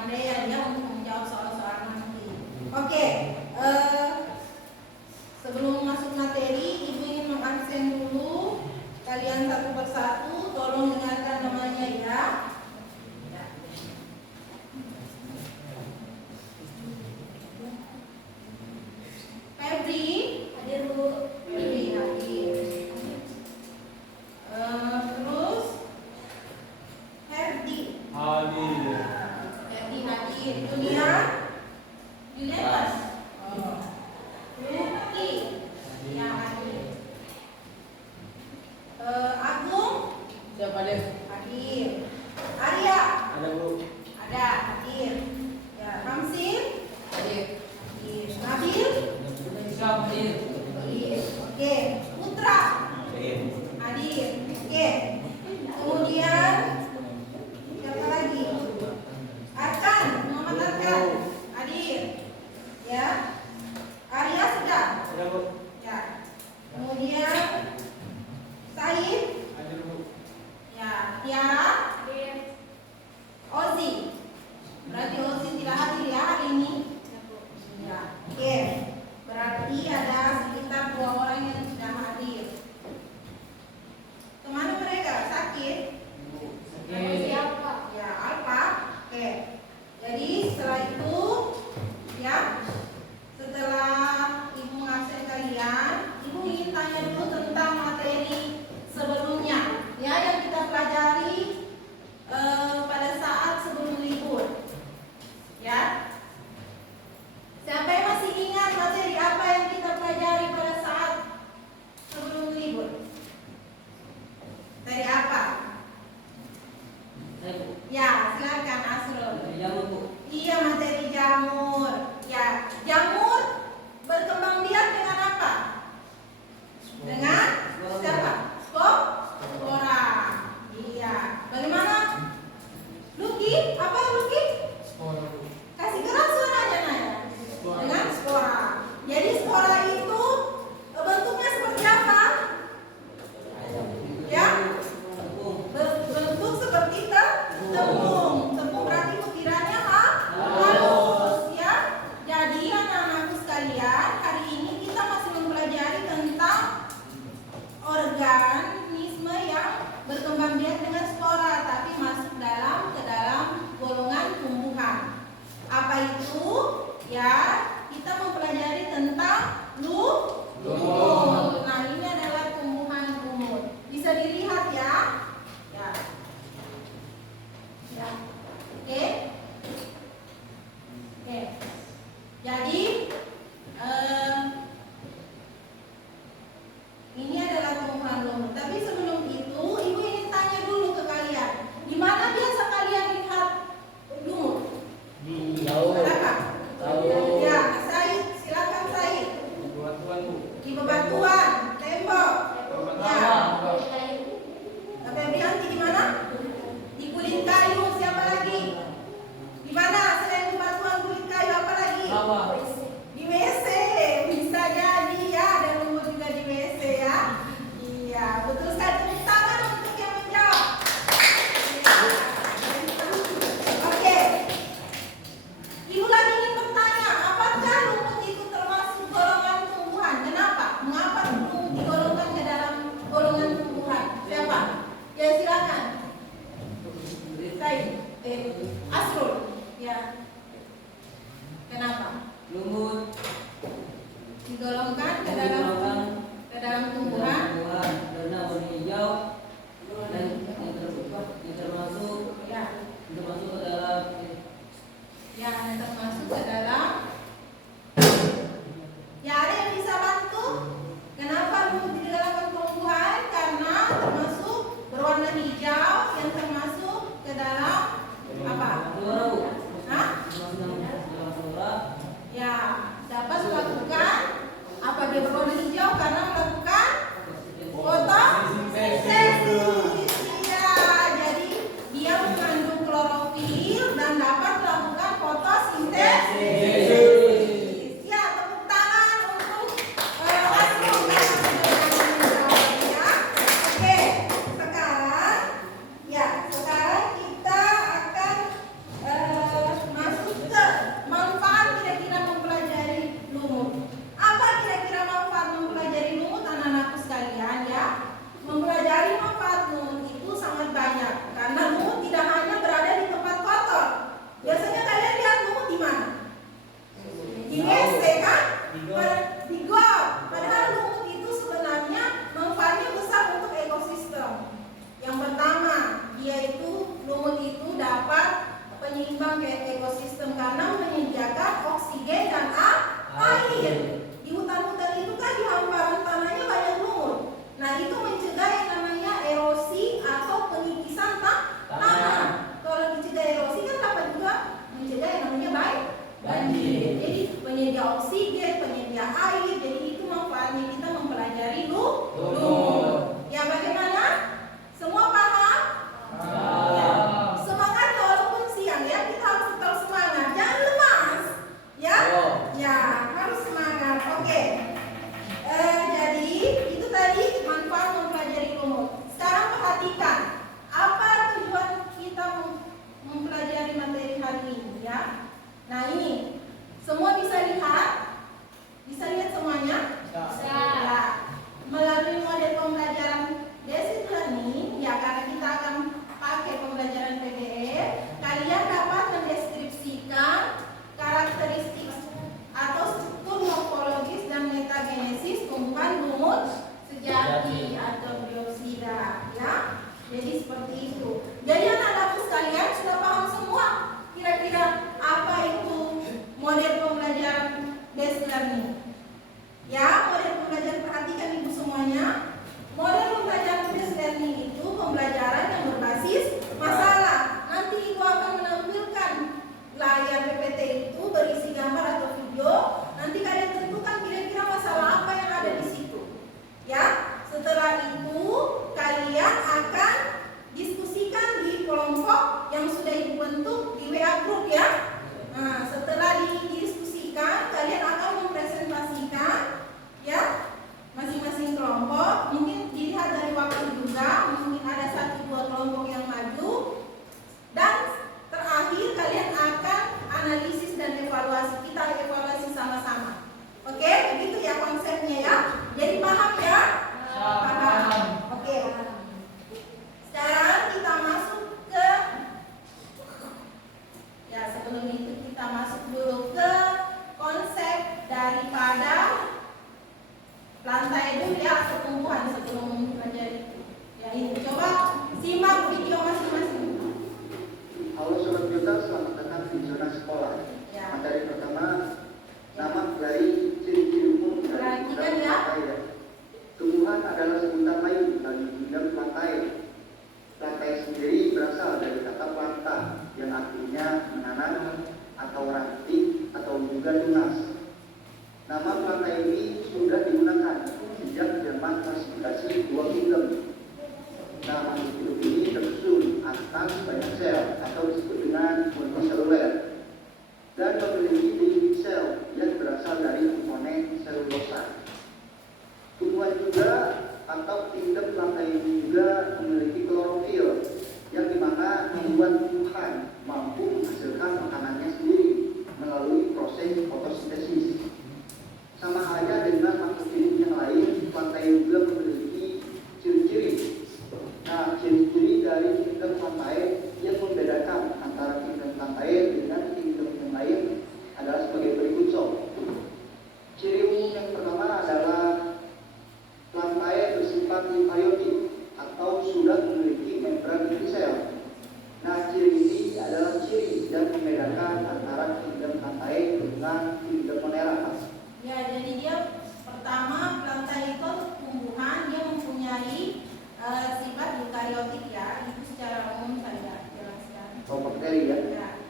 kepandaian ya untuk menjawab soal-soal nanti. Oke, sebelum masuk materi, Ibu ingin mengabsen dulu kalian satu persatu. Tolong dengarkan namanya ya. Febri, hadir Bu. Febri hadir. Terus Herdi. Hadir. Herdi hadir. Julia. Julia Mas. Luki. Ya hadir. Agung. Siapa deh? Hadir. Arya. Ada Bu. Ada hadir. Ya Ramsin. Hadir. Hadir. Nabil. Hadir. Hadir. Oke. Putra. Hadir. Hadir. Oke. Kemudian siapa lagi? Arkan, Muhammad Arkan. Hadir. Ya. Arya sudah. Ada Bu. Ya. Kemudian Said. Hadir Bu. Ya. Tiara. Ozi. Berarti Ozi tidak hadir ya hari ini. Ya. Oke. Berarti ada sekitar 2 orang yang sudah hadir. Kemana mereka? Sakit? Siapa? Ya, Alfa. Oke. Jadi setelah itu, ya, setelah Ibu mengabsen kalian, Ibu ingin tanya dulu tentang materi sebelumnya, ya, yang kita pelajari pada saat sebelum libur, ya. Siapa yang masih ingat materi apa yang kita pelajari pada saat sebelum libur? Materi apa? Saya Bu. Ya, silakan Asrul. Jamur Bu. Iya, materi jamur. Ya, jamur berkembang biak dengan apa? Dengan siapa? Spora. Iya. Bagaimana? Luki, apa Luki? Spora Bu. Kasih keras suaranya Naya. Dengan spora. Jadi spora itu bentuknya seperti apa? Ya? Berbentuk seperti tepung. Tepung berarti butirannya halus ya. Jadi anak-anakku sekalian, hari ini kita masih mempelajari tentang organisme yang berkembang biak dengan spora, tapi masuk ke dalam golongan tumbuhan. Apa itu? Ya, kita mempelajari tentang lumut. Nah, ini adalah tumbuhan lumut. Bisa dilihat ya. Ya. Ya. Oke. Oke. Jadi ini adalah tumbuhan lumut. Tapi sebelum itu, Ibu ingin tanya dulu ke kalian. Di mana biasa kalian lihat lumut? Tahu. Adakah? Tahu. Ya, lantai itu dia setumbuhan sebelum terjadi. Ya ini coba simak video masing-masing. Halo Sobat Biota, selamat datang di zona sekolah. Ya. Materi pertama, nama dari ciri-ciri umum dari Perhatikan ya. lantai. Tumbuhan adalah sebutan lain bagi bidang lantai. Lantai sendiri berasal dari kata planta yang artinya menanam atau ranting atau juga tunas. Nama lantai ini sudah digunakan sejak zaman klasifikasi dua kingdom. Nama hidup ini tersusun atas banyak sel atau disebut dengan multiseluler dan memiliki dinding sel yang berasal dari komponen selulosa. Tumbuhan juga atau kingdom lantai ini juga memiliki klorofil yang dimana membuat tumbuhan mampu menghasilkan makanannya sendiri melalui proses fotosintesis. Sama halnya dengan makhluk hidup yang lain, lantai juga memiliki ciri-ciri. Nah, ciri-ciri dari kingdom lantai yang membedakan antara kingdom lantai dengan kingdom yang lain adalah sebagai berikut sob. Ciri umum yang pertama adalah lantai bersifat eukariotik atau sudah memiliki membran sel. Nah, ciri ini adalah ciri dan membedakan antara kingdom lantai dengan kingdom monera. Ya, jadi dia pertama lantai itu tumbuhan dia mempunyai sifat eukariotik ya, itu secara umum saya jelaskan. Bakteri ya. Ya.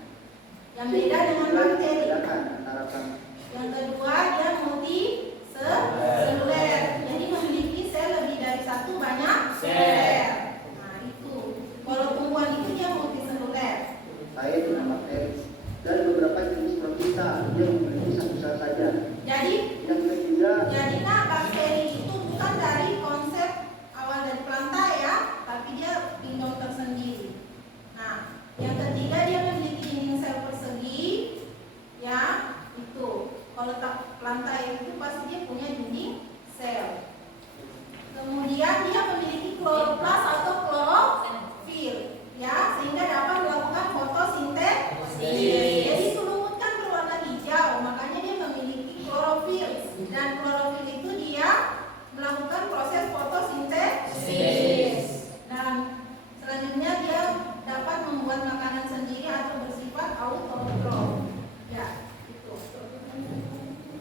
Yang beda dengan bakteri. Bedakan antara Yang kedua dia multiseluler, jadi memiliki sel lebih dari satu banyak sel. Nah itu, kalau tumbuhan itu dia multiseluler. lantai dengan bakteri dan beberapa jenis protista yang memiliki satu sel saja. Jadi Yang ketiga, nah bakteri itu bukan dari konsep awal dari planta ya, tapi dia kingdom tersendiri. Nah, yang ketiga dia memiliki dinding sel persegi, ya itu. Kalau planta itu pasti dia punya dinding sel. Kemudian dia memiliki kloroplas atau klorofil, ya, sehingga dapat melakukan fotosintesis. Jadi selumut kan berwarna hijau, makanya dia memiliki klorofil. Dan klorofil itu dia melakukan proses fotosintesis. Dan selanjutnya dia dapat membuat makanan sendiri atau bersifat autotrof. Ya, itu.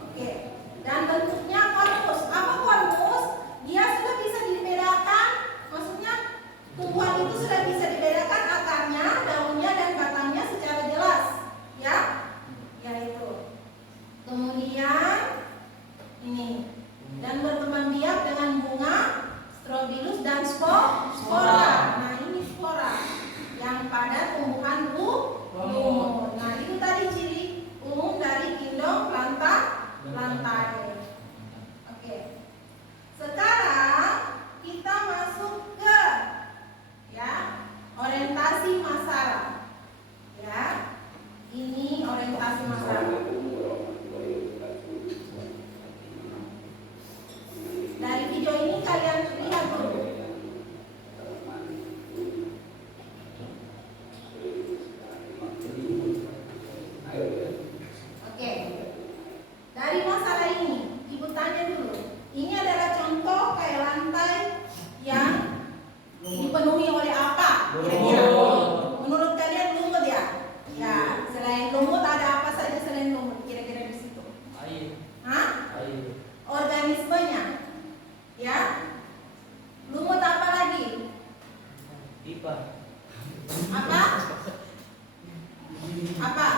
Oke. Dan bentuknya kormus. Apa kormus? Dia sudah bisa dibedakan. Maksudnya tumbuhan itu sudah bisa dibedakan akarnya, daunnya dan batangnya secara jelas. Ya? Ya itu. Kemudian ini dan berkembang biak dengan bunga, strobilus dan spora. Nah ini spora yang pada tumbuhan lumut. Nah itu tadi ciri umum dari kingdom lantai. Oke. Sekarang kita masuk ke ya orientasi masalah. Ya ini orientasi masalah. Dari video ini kalian lihat dulu. Oke. Dari masalah ini, Ibu tanya dulu. Ini adalah contoh kayak lantai yang dipenuhi oleh apa? Kira-kira. Menurut kalian lumut ya? Ya, selain lumut ada apa saja selain lumut? Kira-kira di situ. Air. Hah? Air. Organismenya. Ya. Lumut apa lagi? Pipa. Apa? Apa?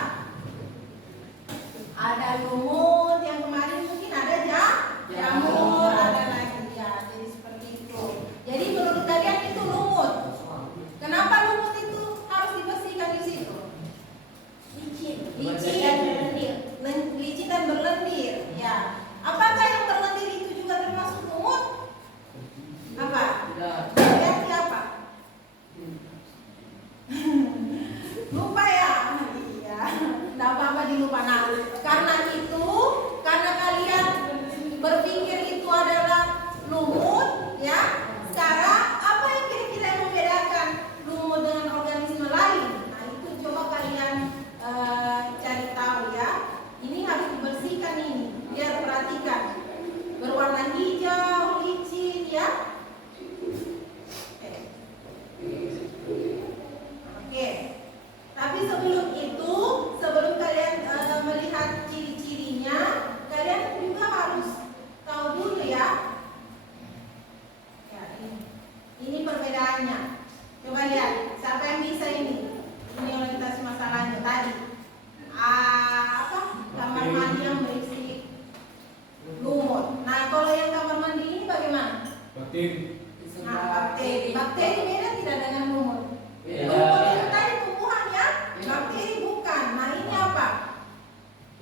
Ada lumut yang kemarin mungkin ada jamur, ada lagi ya. Jadi seperti itu. Jadi menurut kalian itu lumut. Kenapa lumut itu harus dibersihkan di situ? Licin dan berlendir. Ya. Apakah yang berlendir itu juga termasuk lumut? Apa? Tidak. Berarti apa? Lupa ya? Iya. Tidak apa-apa dilupa. Nah, karena itu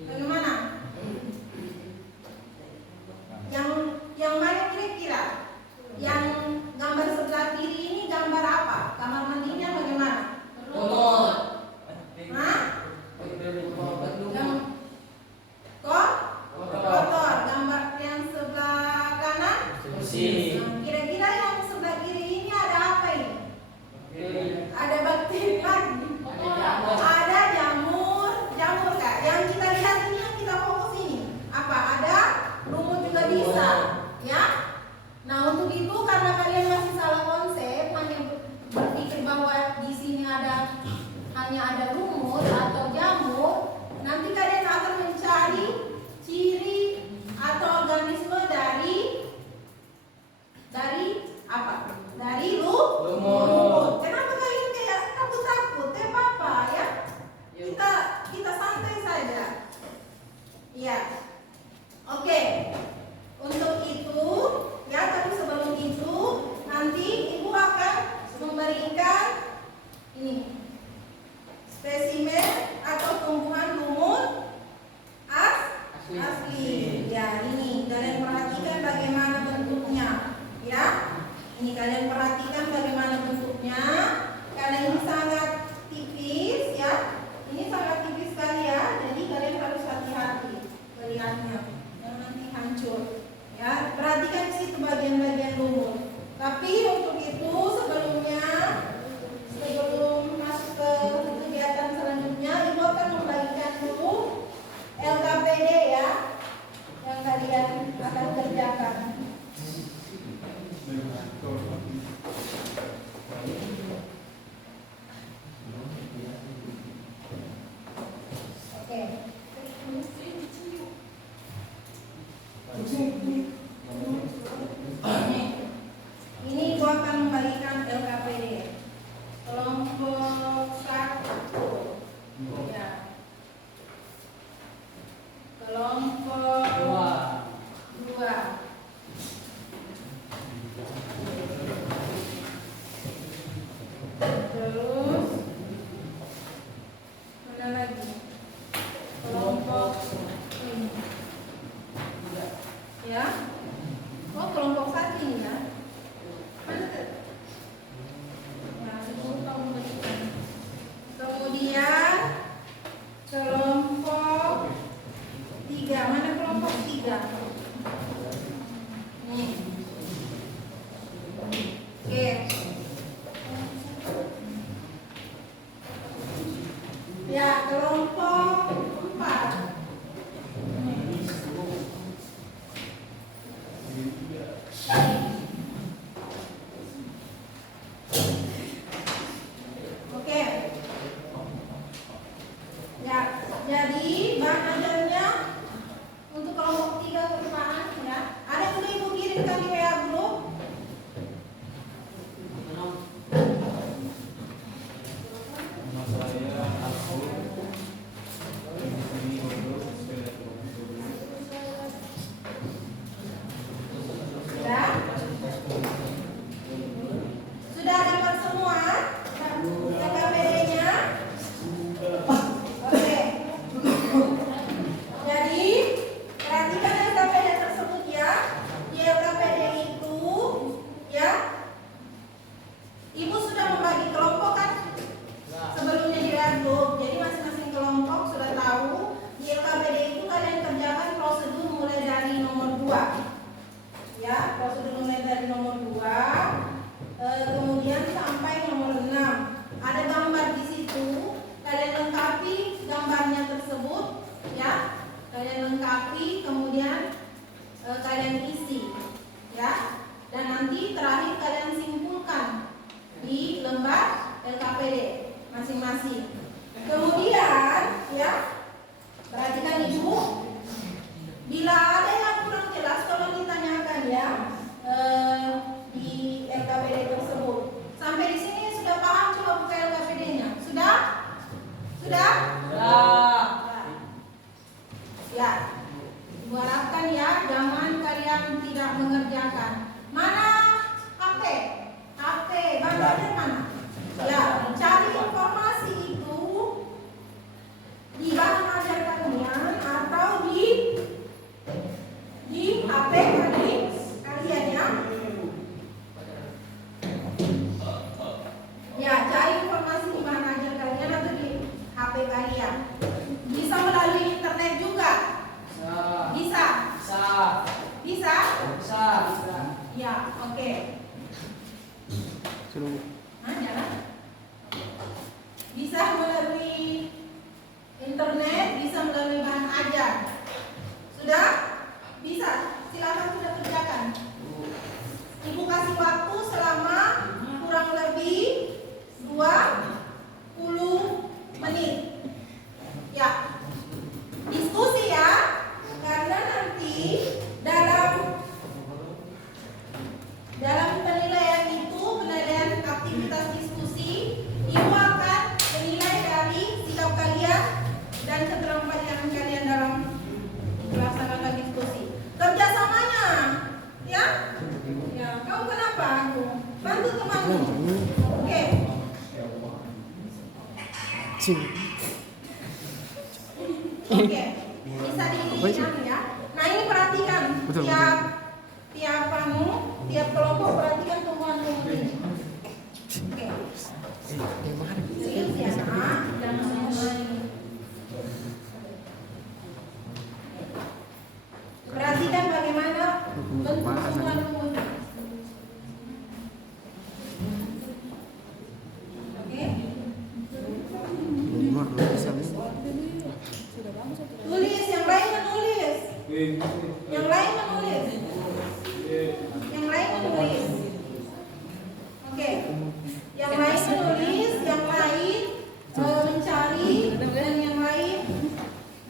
Bagaimana? Yang mana kira-kira? Yang gambar sebelah kiri ini gambar apa? Kamar mandinya bagaimana? Lumut. Hah? Yang kotor. Gambar yang sebelah kanan? Bersih. Kira-kira yang sebelah kiri ini ada apa ini? Ada bakteri lagi. Ada jamur kak. Yang kita lihat ini, yang kita fokus ini apa? Ada lumut juga bisa, ya. Nah untuk itu karena kalian masih salah konsep, hanya berpikir bahwa di sini hanya ada lumut atau jamur, nanti kalian akan mencari ciri atau organisme dari apa? Dari lumut. Kenapa kalian kayak takut-takut? Apa ya? Kita santai saja. Iya. Oke. Untuk itu, ya, tapi sebelum itu nanti Ibu akan memberikan ini spesimen atau tumbuhan lumut asli. Ya, ini kalian perhatikan bagaimana bentuknya, ya. Ini kalian perhatikan bagaimana bentuknya. Karena ini sangat tipis, ya. Ini sangat tipis sekali ya. Jadi kalian harus hati-hati melihatnya, jangan nanti hancur. Ya, perhatikan di situ bagian-bagian lumut. Tapi untuk itu sebelum masuk ke kegiatan selanjutnya, Ibu akan membagikan dulu LKPD ya, yang kalian akan kerjakan. Oke. Ini Ibu akan membagikan LKPD kelompok 1, ya. Kelompok 2. Terus mana lagi? Kelompok ini, ya. Oh, kelompok 1 ini ya. Mana tuh? Ya, lupa memberikan. Kemudian kelompok 3. Mana kelompok 3? Nih. Oke. Ya, kelompok 4. Oke. Ya, jadi bahan ajarnya untuk kelompok 3 ke depan ya. Ada yang sudah Ibu kirimkan di WA group? Sudah dapat semua LKPD-nya? Oke. Jadi perhatikan LKPD tersebut ya. Di LKPD itu ya, Ibu sudah membagi kelompok kan? Sebelumnya di grup. Jadi masing-masing kelompok sudah tahu di LKPD itu kalian kerjakan prosedur mulai dari nomor 2. Ya, prosedur mulai dari nomor 2. Kemudian sampai nomor 6. Ada gambar di situ, kalian lengkapi gambarnya tersebut ya. Kalian lengkapi, kemudian kalian isi ya. Dan nanti terakhir kalian simpulkan di lembar LKPD masing-masing. Kemudian ya, perhatikan Ibu, bila ada yang kurang jelas tolong ditanyakan ya di LKPD tersebut. Sampai di sini sudah paham? Coba buka LKPD-nya. Sudah? Sudah? Ya. Ibu harapkan ya, jangan kalian tidak mengerjakan. Mana HP? HP, bahan mana? Ya, cari informasi itu di bahan ajar kalian. internet, bisa melalui bahan ajar. Sudah? Bisa? Silakan sudah kerjakan. Ibu kasih waktu selama kurang lebih 20 menit. Ya. Diskusi ya. Karena nanti dalam penilaian itu, penilaian aktivitas diskusi, Ibu akan menilai dari sikap kalian dan keterampilan kalian dalam melaksanakan diskusi. Kerjasamanya, ya? Ya, kamu kenapa? Bantu temanmu. Oke. Oke. Bisa diingat ya. Nah, ini perhatikan. Tiap kelompok perhatikan tumbuhan-tumbuhan ini. Oke. Serius ya, jangan main. Perhatikan bagaimana bentuk tumbuhan-tumbuhan. Oke. Tulis, yang lain menulis. Yang lain menulis. Yang lain menulis. Oke. Yang lain menulis, yang lain mencari, dan yang lain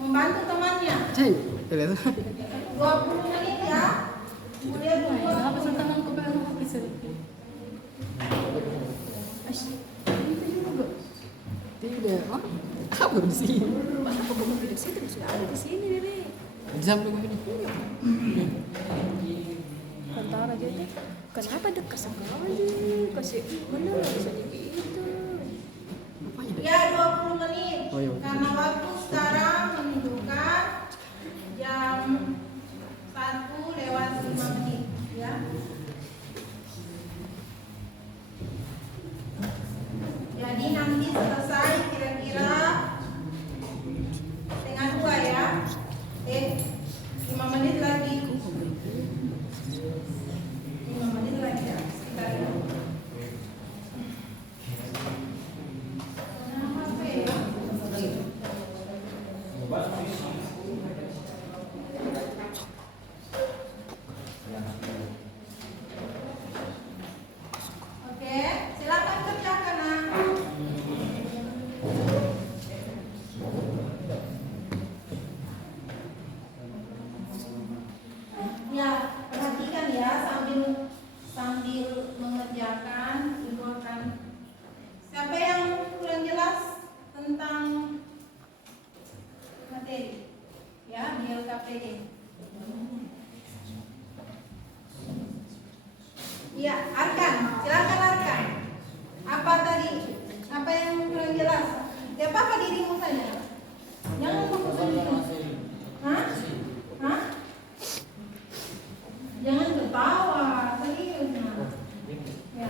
membantu temannya. 20 menit ya. Kemudian Tidak, kabur di sini. Aku belum di situ, sudah ada di sini nih. Di samping ini. Kantor aja deh. Kenapa dekat sekali? Kasih benar bisa gitu. ya 20 menit. Oh, iya. Karena waktu sekarang menunjukkan jam 1:05 menit ya. Jadi nanti selesai kira-kira 1:30 ya. 5 menit lagi. 5 menit lagi ya. Sekitar itu. Kenapa ya? Oke, silakan kerjakan nak. Ya, perhatikan ya sambil mengerjakan Ibu akan. Siapa yang kurang jelas tentang materi? Ya, di LKPD. Iya, Arkan, silakan Arkan. Apa tadi? Apa yang kurang jelas? Ya apa dirimu saja? Jangan fokus dirimu. Hah? Hah? Jangan ketawa, serius nah. Ya.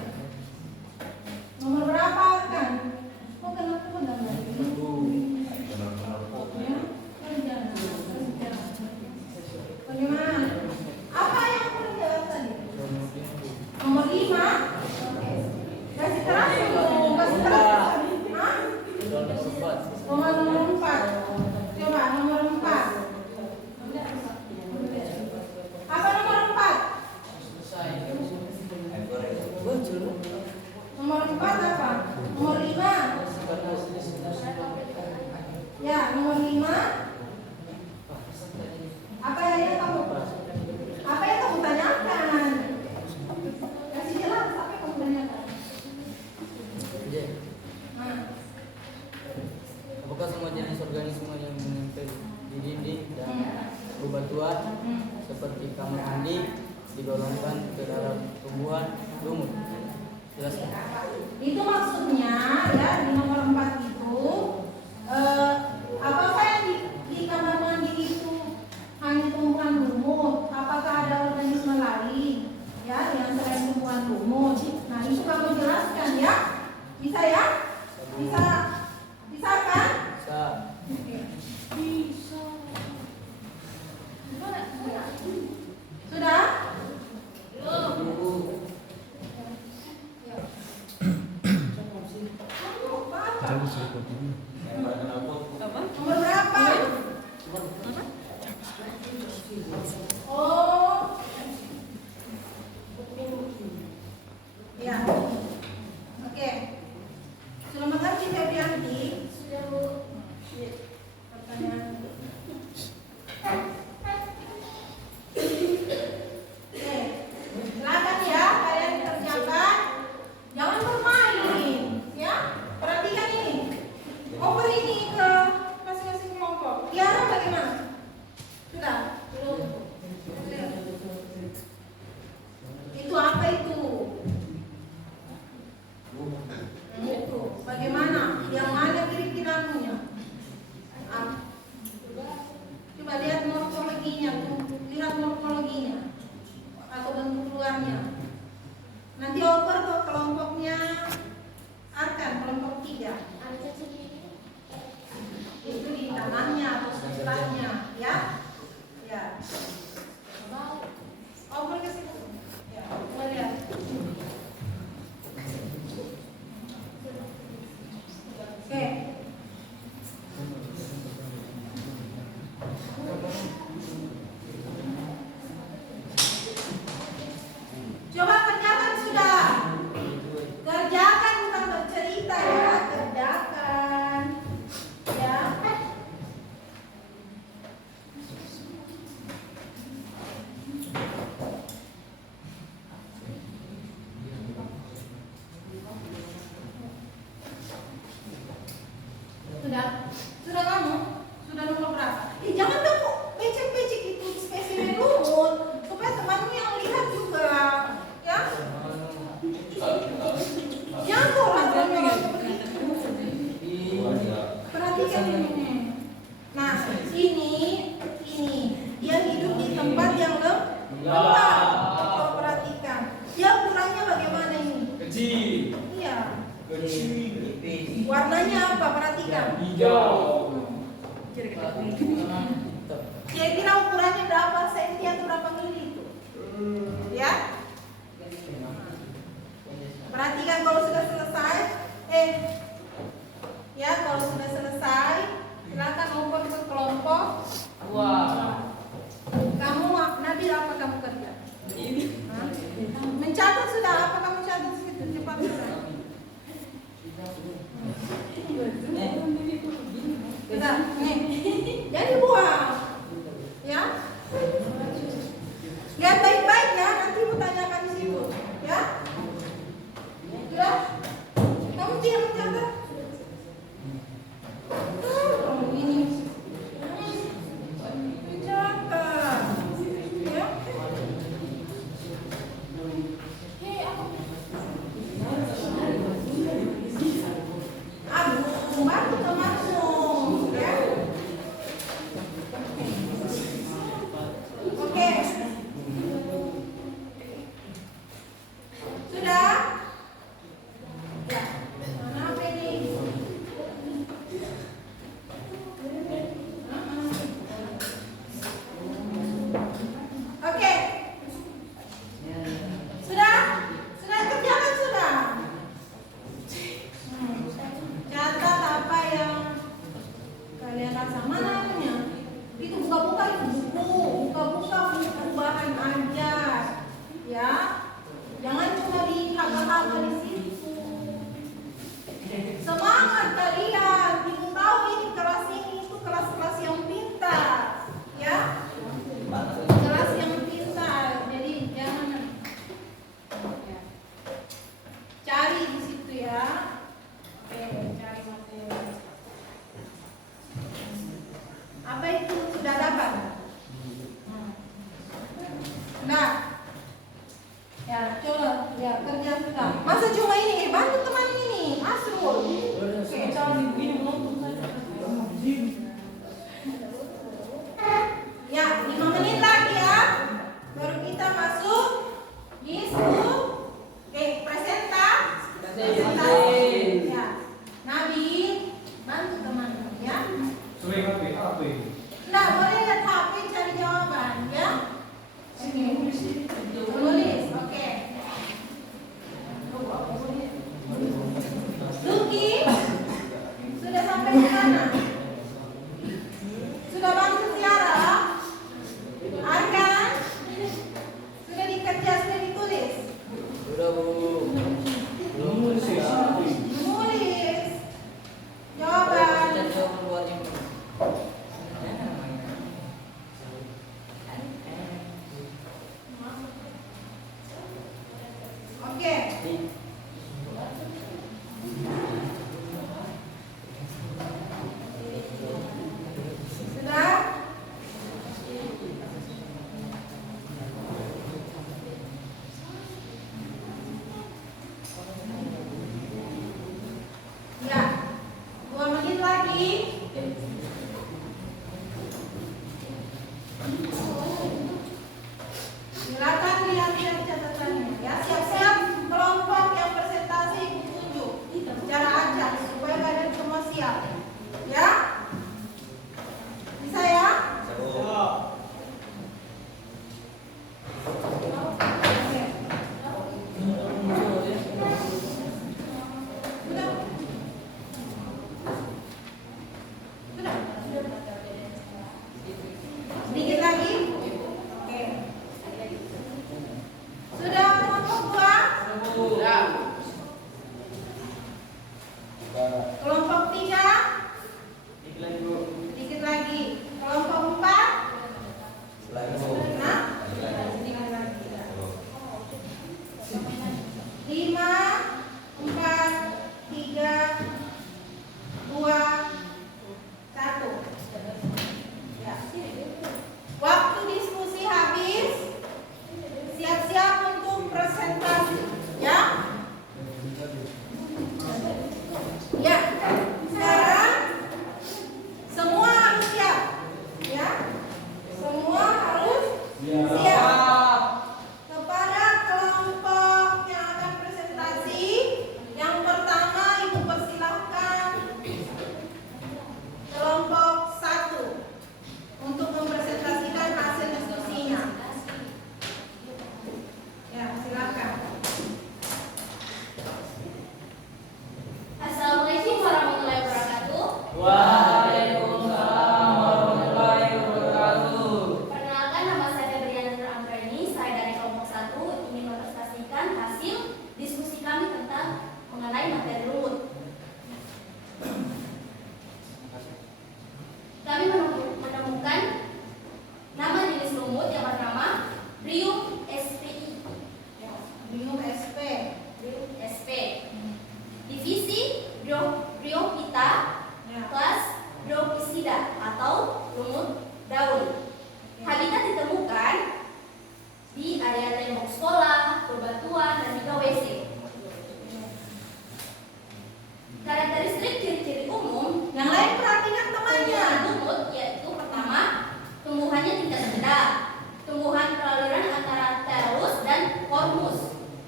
Nomor berapa Arkan? Oh kenapa udah lagi? Ya, kerja. Bagaimana? Apa yang kurang jelas tadi? Nomor 5. Oke. Kasih keras dulu, kasih keras. Hah? Nomor 4. Coba nomor 4. Apa nomor 4? Nomor 4 apa? Nomor 5. Ya, nomor 5. Apa yang kamu tanyakan? Kasih jelas apa yang kamu tanyakan. Nah. Apakah semua jenis organisme yang menempel di dinding dan bebatuan seperti kamar mandi digolongkan ke dalam tumbuhan lumut? Jelaskan. Itu maksudnya ya di nomor 4 itu apakah yang di kamar mandi itu hanya tumbuhan lumut? Apakah ada organisme lain ya yang selain tumbuhan lumut? Nah itu kamu jelaskan ya. Bisa ya? Bisa kan? Bisa. Oke. Sudah? setelahnya, ya. Ya. Oh, boleh ke situ. Ya, coba lihat. Oke. Coba kerjakan sudah. Kerjakan bukan bercerita ya, kerjakan. Ya. Sudah kamu? Sudah nomor berapa? Jangan kamu becek-becek itu spesimen lumut supaya temanmu yang lihat juga, ya. Jangan kok orang seperti itu. Perhatikan ini. Nah, ini dia hidup di tempat yang lembab. Coba perhatikan. Dia ukurannya bagaimana ini? Kecil. Iya. Kecil. Warnanya apa? Perhatikan. Hijau. Kira-kira ukurannya berapa senti atau berapa mili itu? Ya. Perhatikan kalau sudah selesai. Ya, kalau sudah selesai, silakan ukur ke kelompok. Wah. Kamu, Nabil, apa kamu kerja? Hah? Mencatat sudah, apa kamu catat situ? Cepat sudah. Sudah, nih. Jadi buang. Ya. Lihat baik-baik ya, nanti ibu tanyakan di situ. Ya. Sudah? Kamu tidak mencatat? Kamu ini. Mencatat. Ya. Aduh, bantu temanmu. Ya. Oke. Sudah? Ya. Mana ini? Oke. Sudah? Sudah kerjakan sudah? Catat apa yang kalian rasa. Mana anunya? Itu buka-buka itu buku, buka-buka buku bahan aja, ya. Jangan cuma dihaga-haga di situ. Semangat kalian, ibu tahu ini kelas ini itu kelas-kelas yang pintar, ya. Kelas yang pintar, jadi jangan cari di situ ya. Oke, cari materi. Apa itu sudah dapat? Nah, ya coba ya kerja sudah. Masa cuma ini? Bantu teman ini, Asrul. Oke, ya 5 menit lagi ya, baru kita masuk di presentasi. Ya, Nabil, bantu teman ya. Sering apa ini? Nggak boleh lihat HP cari jawaban ya. Tulis, oke. Luki, sudah sampai di mana? Sudah bantu Tiara? Arkan? Sudah dikerja, sudah ditulis? Sudah, Bu. Belum Tulis. Jawaban. Jawaban buat yang lumut daun. Habitat ditemukan di area tembok sekolah, bebatuan, dan juga WC. Karakteristik ciri-ciri umum Yang lain perhatikan temannya. tumbuhan lumut yaitu pertama, tumbuhannya tingkat rendah, tumbuhan peraliran antara terus dan kormus,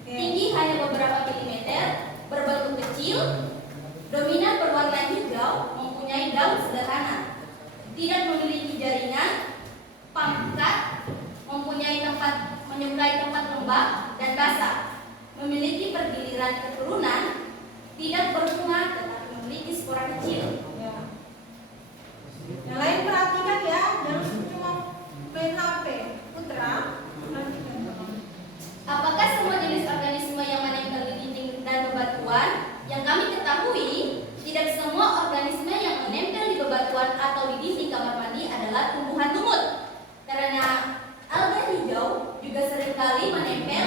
tinggi hanya beberapa milimeter, berbentuk kecil, dominan berwarna hijau, mempunyai daun sederhana, tidak memiliki jaringan, pangkat, menyukai tempat lembab dan basah, memiliki pergiliran keturunan, tidak berbunga tetapi memiliki spora kecil. Ya. Yang lain perhatikan ya, jangan cuma main HP. Putra, perhatikan. Apakah semua jenis organisme yang menempel di dinding dan bebatuan? Yang kami ketahui, tidak semua organisme yang menempel di bebatuan atau di dinding kamar mandi adalah tumbuhan lumut. Karena alga hijau juga seringkali menempel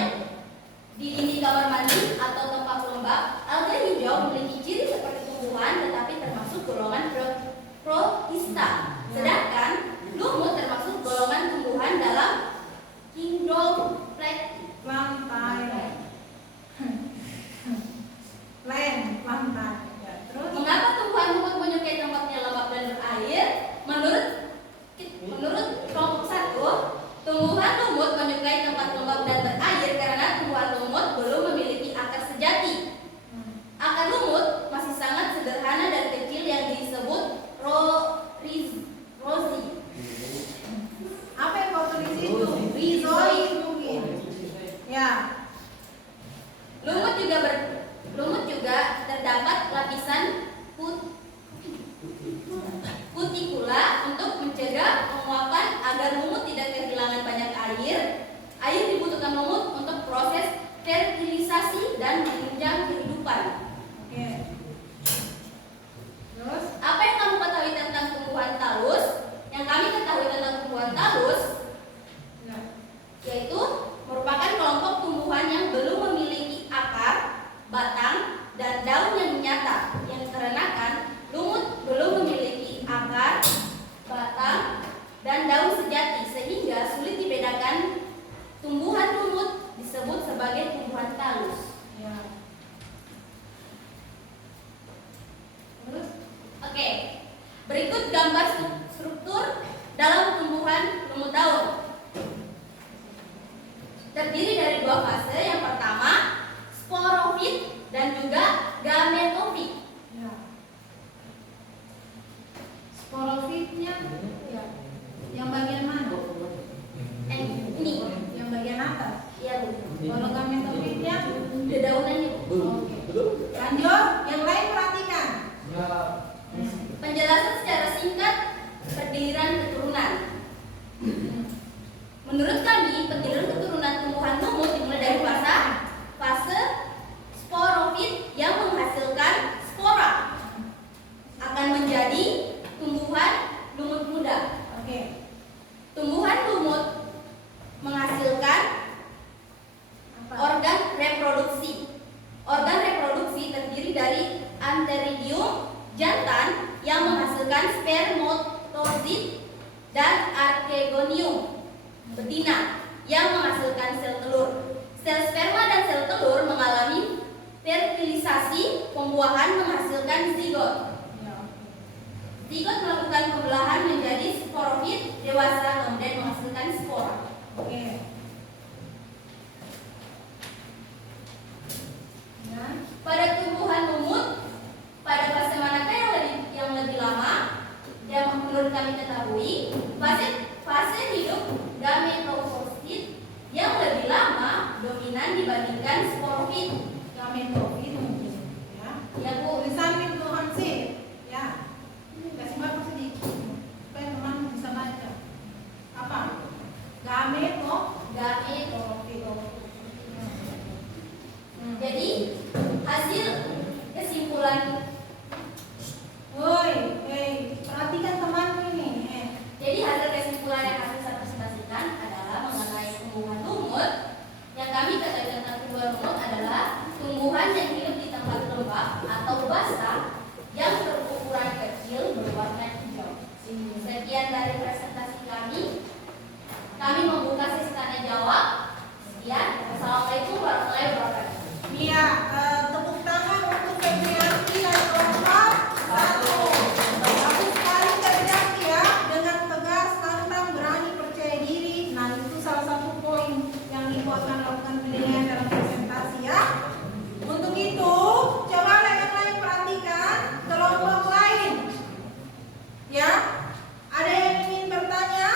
di dinding kamar mandi atau tempat lembab. Alga hijau memiliki ciri seperti tumbuhan tetapi termasuk golongan protista. Sedangkan lumut termasuk golongan tumbuhan dalam kingdom Lantai. Lantai. Ya, terus Mengapa tumbuhan lumut menyukai tempatnya lembab dan berair? Menurut kelompok 1, tumbuhan lumut menyukai tempat lembab dan berair karena tumbuhan lumut belum memiliki akar sejati. Akar lumut masih sangat sederhana dan kecil yang disebut rozi. apa yang kau tulis itu? Rizoid mungkin. Ya. Lumut juga terdapat lapisan kutikula untuk mencegah penguapan agar lumut tidak kehilangan banyak air. Air dibutuhkan lumut untuk proses fertilisasi dan menunjang kehidupan. Oke. Terus Apa yang kamu ketahui tentang tumbuhan talus? Yang kami ketahui tentang tumbuhan talus ya. yaitu merupakan kelompok tumbuhan yang belum memiliki akar, batang, dan daun yang nyata. Yang dikarenakan lumut belum memiliki akar, batang, dan daun sejati sehingga sulit dibedakan. Tumbuhan lumut disebut sebagai tumbuhan talus. Ya. Terus Oke, berikut gambar struktur dalam tumbuhan lumut daun. Terdiri dari dua fase. Yang pertama, sporofit dan juga gametofit. ya. Sporofitnya ya. Yang bagian mana? Ini, Yang bagian atas. ya Bu. Kalau gametofitnya Dedaunannya Bu. oke. Lanjut, yang lain perhatikan. Penjelasan secara singkat pergiliran keturunan. Menurut kami, pergiliran keturunan tumbuhan lumut dimulai dari fase sporofit yang menghasilkan spora akan menjadi tumbuhan lumut muda. Oke. Tumbuhan lumut menghasilkan Apa? organ reproduksi. Organ reproduksi terdiri dari antheridium jantan yang menghasilkan spermatozoid dan archegonium betina yang menghasilkan sel telur. Sel sperma dan sel telur mengalami fertilisasi, pembuahan menghasilkan zigot. Ya, oke. Zigot melakukan pembelahan menjadi sporofit dewasa kemudian menghasilkan spora. Oke. Ya. Pada tumbuhan lumut, pada fase manakah yang lebih lama? Yang menurut kami ketahui, fase hidup gametofit yang lebih lama dominan dibandingkan sporofit. Gametofit mungkin. Ya. Ya Bu, Tulisan itu hansip. Ya. Kasih bagus sedikit supaya teman bisa baca. Apa? gametofit. Jadi hasil kesimpulan, Woi, perhatikan temanmu ini. jadi hasil kesimpulan yang harus saya presentasikan adalah mengenai tumbuhan lumut. Yang kami katakan tentang tumbuhan lumut adalah tumbuhan yang sekian dari presentasi kami. Kami membuka sesi tanya jawab. Sekian. Assalamualaikum warahmatullahi wabarakatuh. Iya, tepuk tangan untuk Febrianti dari kelompok 1. Bagus sekali Febrianti ya, dengan tegas, lantang, berani, percaya diri. Nah, itu salah satu poin yang Ibu akan lakukan penilaian dalam presentasi ya. Untuk itu, coba yang lain perhatikan kelompok lain. Ya, ada yang ingin bertanya?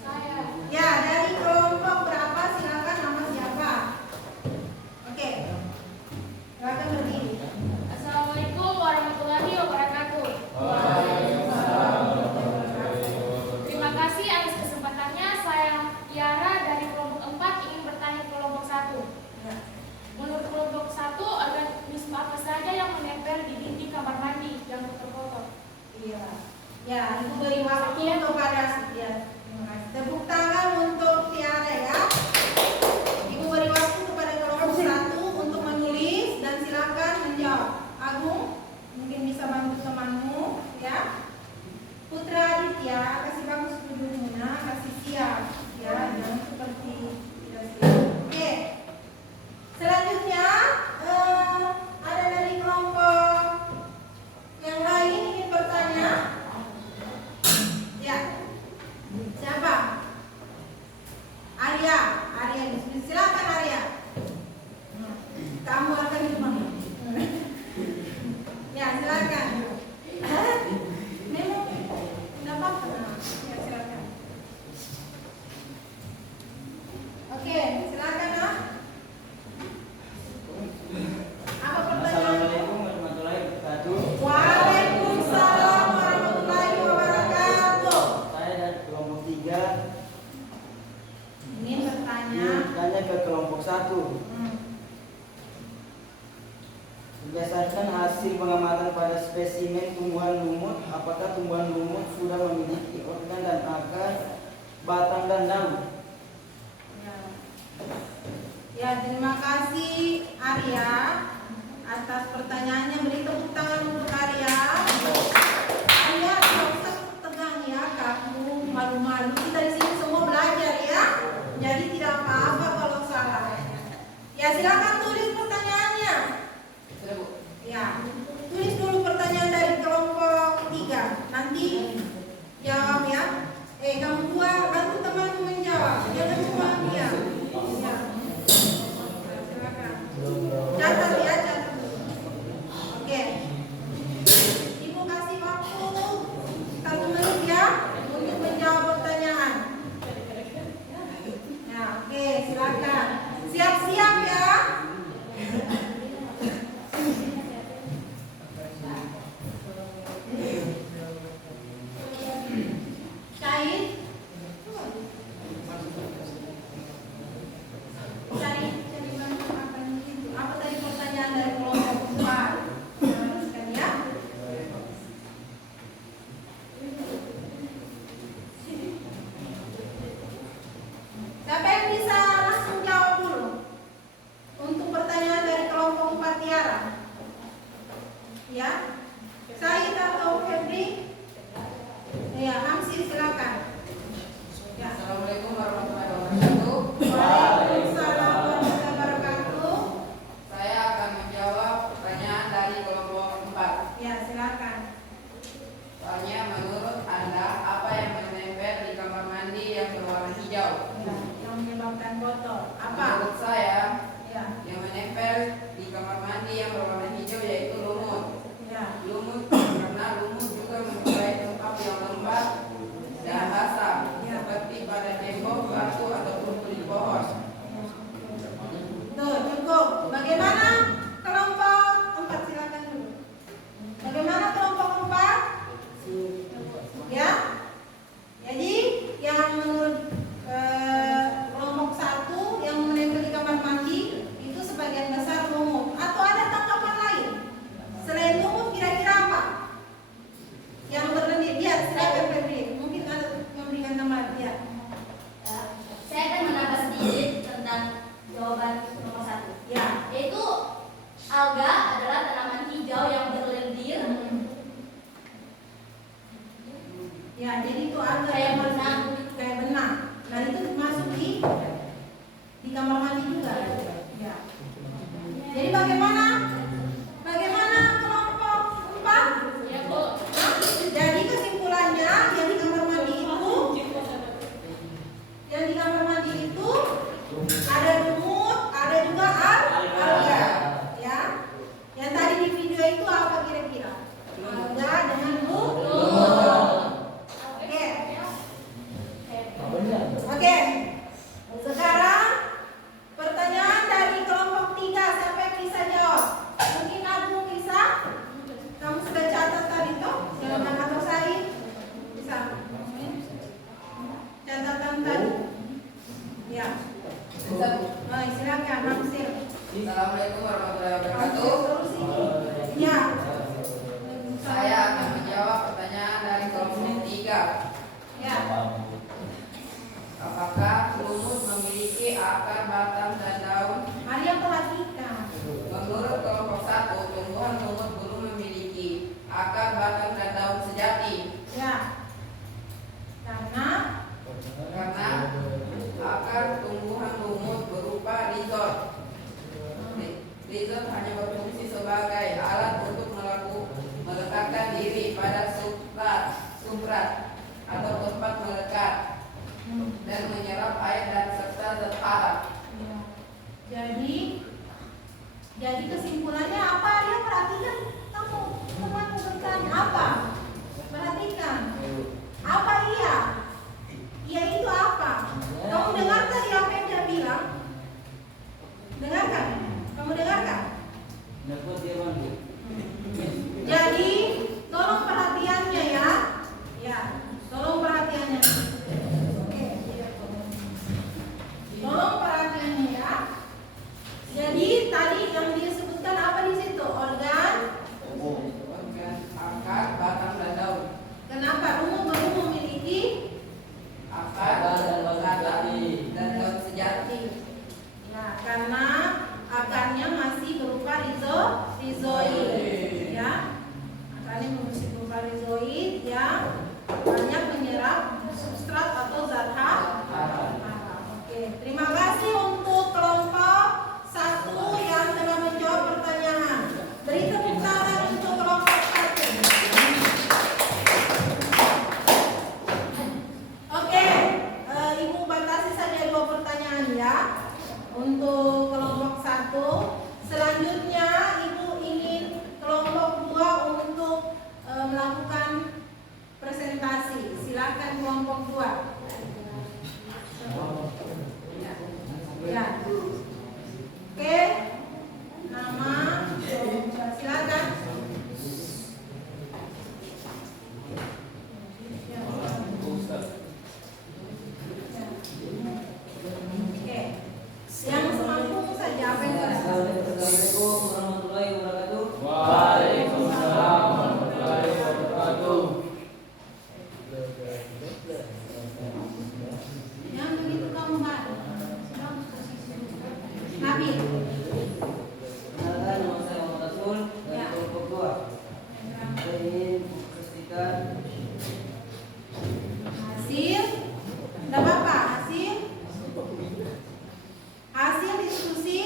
Saya. Ya, dari kelompok berapa? Silakan, nama siapa? Oke, silakan berdiri. Assalamualaikum warahmatullahi wabarakatuh. Terima kasih atas kesempatannya. Saya Tiara dari kelompok 4 ingin bertanya ke kelompok 1. Menurut kelompok 1, organisme apa saja yang menempel di dinding kamar mandi yang terkotor? Iya. Ya, Ibu beri waktu kepada ya. Terima kasih. Tepuk tangan untuk Tiara ya. Ibu beri waktu kepada kelompok 1 untuk menulis dan silakan menjawab. Agung, mungkin bisa bantu temanmu ya. Putra Aditya, kasih bagus duduknya, kasih siap ya, jangan seperti tidak siap. Oke. Selanjutnya ada dari kelompok yang lain ingin bertanya? Ya. Siapa? Arya. Silakan Arya. Kamu akan dimana? Ya, silakan. Memang tidak apa-apa. Ya, silakan. Oke, silakan ah. Apa pertanyaan? Assalamualaikum warahmatullahi wabarakatuh. Waalaikumsalam warahmatullahi wabarakatuh. Saya dari kelompok 3 Ingin bertanya. ingin tanya ke kelompok 1. Berdasarkan hasil pengamatan pada spesimen tumbuhan lumut, apakah tumbuhan lumut sudah memiliki organ dan akar, batang dan daun? Ya, terima kasih Arya atas pertanyaannya. Beri tepuk tangan untuk Arya. Arya, tidak usah tegang ya, kamu malu-malu. Kita di sini semua belajar ya. Jadi tidak apa-apa kalau salah. Ya, silakan tulis pertanyaannya. Ya, tulis dulu pertanyaan dari kelompok 3. Nanti jawab ya. Kamu dua bantu temanmu menjawab. Jangan cuma dia. Ya. Silakan. Catat ya, catat. Oke. Ibu kasih waktu 1 menit ya untuk menjawab pertanyaan. Nah, oke, silakan. Siap-siap ya. Syahid. Cari bantu apa itu? Apa tadi pertanyaan dari kelompok 4? Teruskan ya. Siapa yang bisa langsung jawab dulu? Untuk pertanyaan dari kelompok 4 Tiara. Ya. Syahid atau Febri? Ya, Hamsi silakan. Ya. Assalamualaikum warahmatullahi wabarakatuh. Waalaikumsalam warahmatullahi wabarakatuh. Saya akan menjawab pertanyaan dari kelompok 4. Ya, silakan. Soalnya menurut Anda apa yang menempel di kamar mandi yang berwarna hijau? Ya, yang menyebabkan kotor. Apa? Menurut saya Ya. yang menempel di kamar mandi yang berwarna hijau yaitu lumut. Ya. Lumut karena lumut juga menyukai tempat yang lembab dan basah seperti pada tembok, batu ataupun kulit pohon. Tuh, cukup. Bagaimana kelompok 4? Silakan dulu. Bagaimana kelompok 4? Ya. Jadi yang menurut kelompok 1 yang menempel di kamar alga Kayak yang benang. kayak benang. Nah itu masuk di kamar mandi juga. Ya. Jadi bagaimana? Bagaimana kelompok 4? Ya, Bu. Jadi kesimpulannya yang di kamar mandi itu ada lumut, ada juga alga. Ya. Yang tadi di video itu apa kira-kira? Alga dengan lumut. Oke. Oke. Sekarang pertanyaan dari kelompok 3 sampai bisa jawab. Mungkin Agung bisa? Kamu sudah catat tadi toh? Jangan atau Said? Bisa? Catatan tadi? Ya. Baik, silakan Hamzil. Assalamualaikum warahmatullahi wabarakatuh. Ya. Saya akan menjawab pertanyaan dari kelompok 3. Ya. Apakah lumut memiliki akar, batang, dan daun? Maria perhatikan. Menurut kelompok 1, tumbuhan lumut belum memiliki akar, batang, dan daun sejati. Ya. Karena akar tumbuhan lumut berupa rizot. Rizot hanya berfungsi sebagai alat untuk melekatkan diri pada substrat atau tempat melekat dan menyerap air dan serta zat padat. Jadi kesimpulannya apa? Dia perhatikan kamu teman bertanya apa? Perhatikan. Apa iya? Iya itu apa? Kamu dengar tadi apa yang dia bilang? Dengarkan? Kamu dengarkan? Jadi tolong perhatiannya ya. Ya, tolong perhatiannya. Oke. Tolong perhatiannya ya. Jadi tadi yang disebutkan apa di situ? Organ, Akar, batang, dan daun. kenapa umum baru memiliki? Akar, batang, dan daun sejati. Ya, karena akarnya masih berupa rizoid. Ya, akarnya masih berupa rizoid yang banyak menyerap substrat atau zat hara. Oke, terima kasih untuk kelompok 1 yang telah menjawab pertanyaan. Beri tepuk tangan untuk kelompok 1. Oke, Ibu batasi saja 2 pertanyaan ya untuk kelompok 1. Selanjutnya Ibu ingin kelompok 2 untuk melakukan presentasi. Silakan kelompok 2. Ya. Oke. Nama, silakan. Oke. Yang semampu saja apa yang terasa. Assalamualaikum warahmatullahi wabarakatuh. Waalaikumsalam warahmatullahi wabarakatuh. Yang begitu kamu Mbak. Nabi. Perkenalkan, nama saya Muhammad Rasul dari kelompok 2. Saya ingin memastikan Hasil. Enggak apa-apa, hasil diskusi.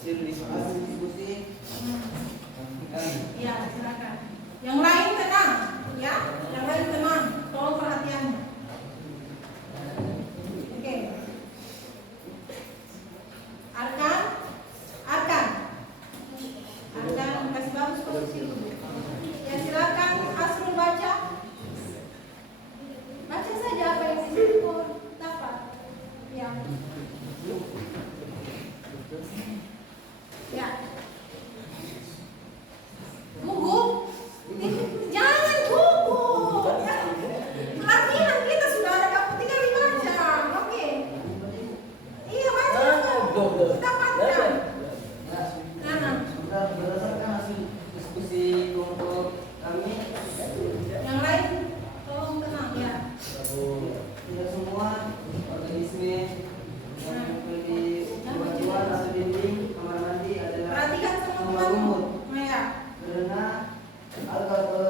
hasil diskusi kami. Ya, silakan. Yang lain tenang, ya. Yang lain tenang. Tolong perhatiannya. Oke. Arkan, kasih bagus posisi dulu. Ya silakan Asrul baca. Baca saja apa yang disebut. Dapat. Ya. Ya. Gugup. Jangan gugup. Ya. Latihan kita sudah ada, kamu tinggal dibaca. Oke. Iya baca. Dapatkan. Nah. Berdasarkan hasil diskusi kelompok kami, Yang lain tolong tenang ya. tidak semua organisme yang nempel di batuan atau dinding kamar mandi adalah Perhatikan semua tumbuhan lumut. Ya. Karena alga atau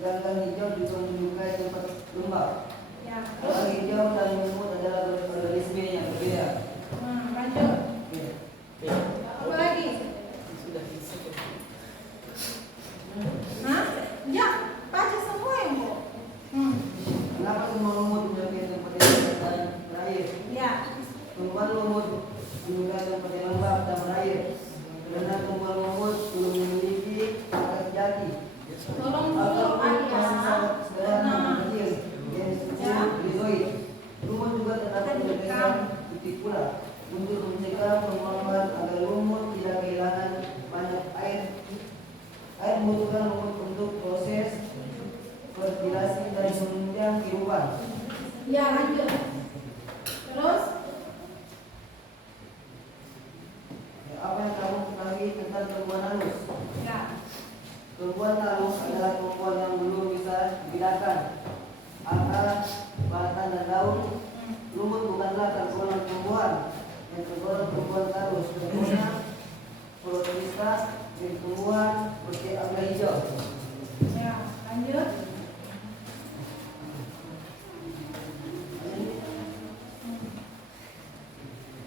ganggang hijau juga menyukai tempat lembab. Ya. Ya, lanjut. Terus Apa yang kamu ketahui tentang tumbuhan halus? ya. Tumbuhan halus adalah tumbuhan yang belum bisa dibedakan antara batang dan daun. Lumut bukanlah tergolong tumbuhan yang tergolong tumbuhan halus. Contohnya protista dan tumbuhan seperti anggrek hijau. Ya, lanjut.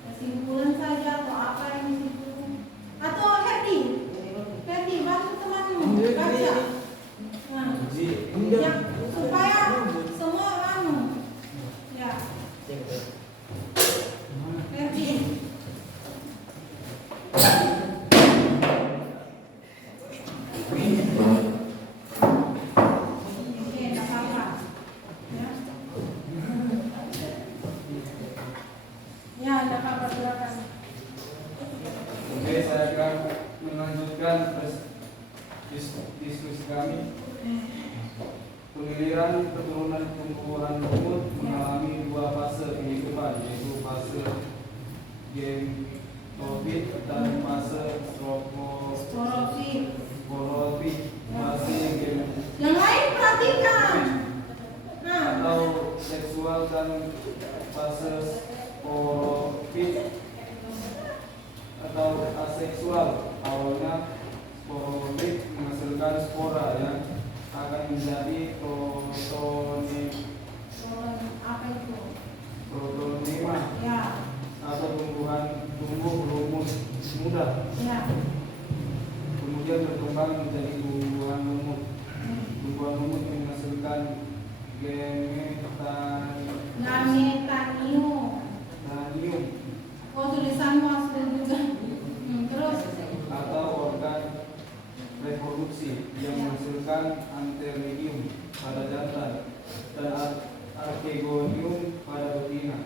Kesimpulan saja atau apa yang disimpulkan? Atau Herdi? Herdi, bantu temanmu baca. Nah, ya, supaya semua anu. Ya, Herdi. Oke, tak apa-apa. Ya. Ya, tak apa-apa, silakan. Oke, saya akan melanjutkan diskusi kami. Pengeliran keturunan tumbuhan lumut mengalami dua fase kehidupan, yaitu fase gemtofit dan fase Sporofit. sporofit. Fase Yang lain perhatikan. Nah, atau seksual dan fase sporofit atau aseksual. Awalnya sporofit menghasilkan spora yang akan menjadi apa itu? protonema Ya, atau tumbuh lumut muda, ya. kemudian berkembang menjadi tumbuhan lumut. Tumbuhan lumut menghasilkan Gametanium. gametanium Oh, tulisanmu asli juga. Terus, atau organ reproduksi yang menghasilkan antheridium pada jantan dan archegonium pada betina.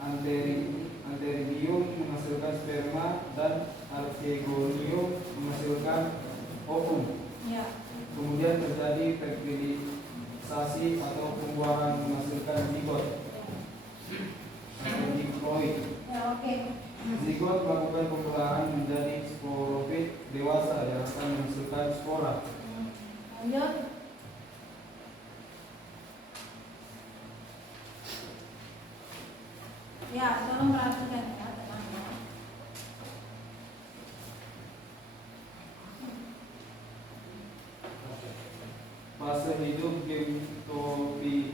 Antheridium menghasilkan sperma dan archegonium menghasilkan ovum. ya, Kemudian terjadi fertilisasi atau pembuahan menghasilkan zigot atau diploid. ya, oke. Zigot melakukan pembelahan menjadi sporofit dewasa yang akan menghasilkan spora. Lanjut. Ya, tolong perhatikan ya, teman-teman. Fase hidup gemtofit.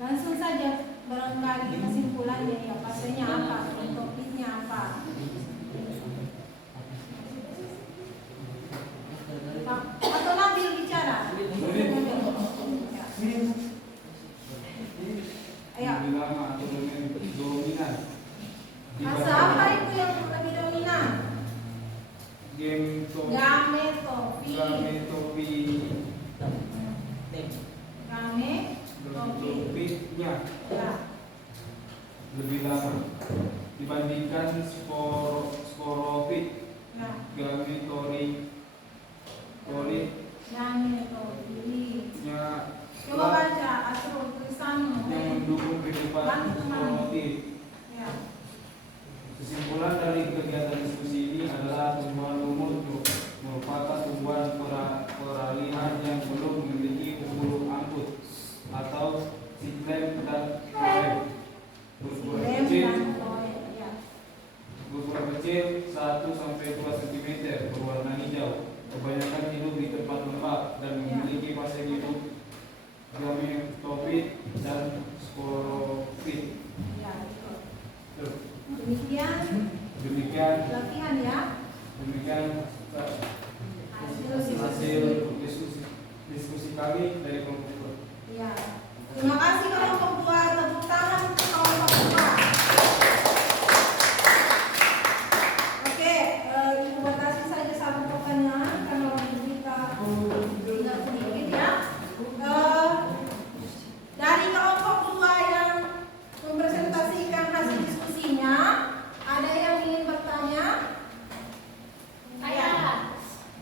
Langsung saja barangkali kesimpulannya ya, fasenya apa, topiknya apa. Atau Nabil bicara. Ya. Ayo. Lebih lama atau dominan. Fase apa itu yang lebih dominan? Gemtofit. Gametofitnya Ya. lebih lama dibandingkan sporofit. Ya. Gametofitnya Coba baca asal tulisanmu. yang mendukung kehidupan sporofit. Ya. Kesimpulan dari kegiatan diskusi ini adalah tumbuhan lumut merupakan tumbuhan peralihan yang belum memiliki pembuluh angkut atau siklem dan floem. Berukuran kecil 1-2 cm, berwarna hijau. Kebanyakan hidup di tempat lembab dan memiliki fase hidup gametofit dan sporofit. Ya, demikian latihan ya. Demikian hasil diskusi kami dari kelompok. Ya. Terima kasih kelompok 2, tepuk tangan untuk kelompok 2. Oke, Ibu batasi saja satu pertanyaan karena waktu kita tinggal sedikit ya. Dari kelompok 2 yang mempresentasikan hasil diskusinya, ada yang ingin bertanya? Saya.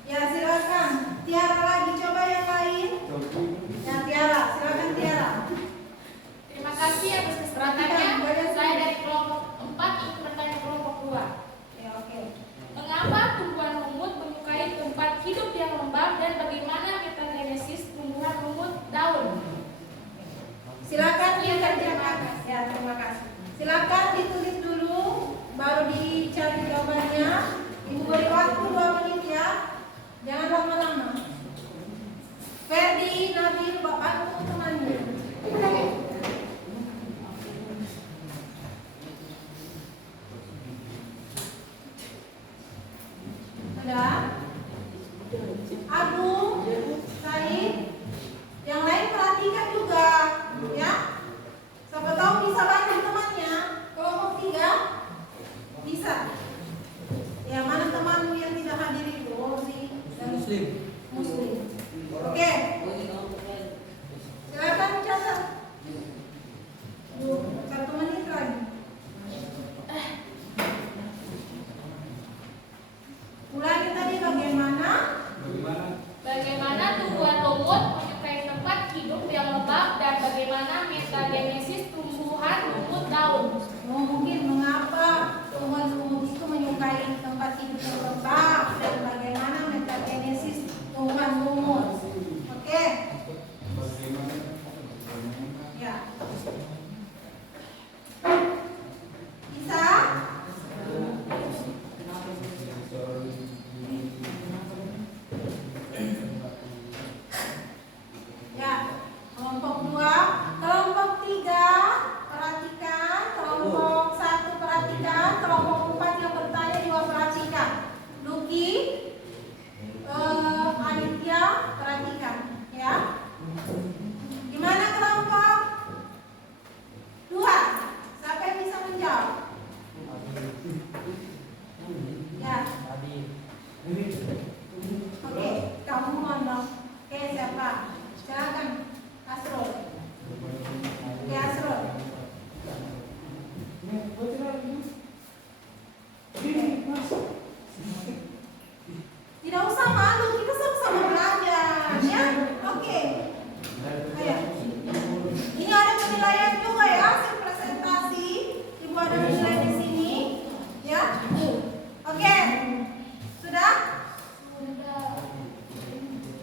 Ya, silakan. Tiara lagi, coba yang lain. Coba. Ya, Silakan ditulis dulu, baru dicari jawabannya. Ibu beri waktu 2 menit ya, jangan lama-lama. Ferdi, Nabil, bapakku temannya. Ada? Agung, Said, yang lain perhatikan juga, ya. Siapa tahu bisa bantu temannya. Kelompok 3 bisa. Ya, mana temanmu yang tidak hadir itu? Oh, si Muslim. Muslim. Oke. Silakan catat. 1 menit lagi. Ulangi tadi bagaimana? Bagaimana tumbuhan lumut menyukai tempat hidup yang lembab dan bagaimana metagenesis tumbuhan lumut daun. Oh, mungkin mengapa tumbuhan lumut itu menyukai tempat hidup yang lembab dan bagaimana metagenesis tumbuhan lumut. Oke. Ya. Bisa? Ya. Kelompok 2, kelompok 3 perhatikan, kelompok 1 perhatikan, kelompok 4 yang bertanya juga perhatikan. Luki, Aditya perhatikan, ya. Gimana kelompok 2? Siapa yang bisa menjawab? Ya. Oke, kamu ngomong. Oke, siapa? Silakan, Asrul. Oke, Asrul. Tidak usah malu, kita sama-sama belajar, ya. Oke. Ayo. Ini ada penilaian juga ya, hasil presentasi. Ibu ada nilai di sini, ya. Oke. Sudah? Sudah.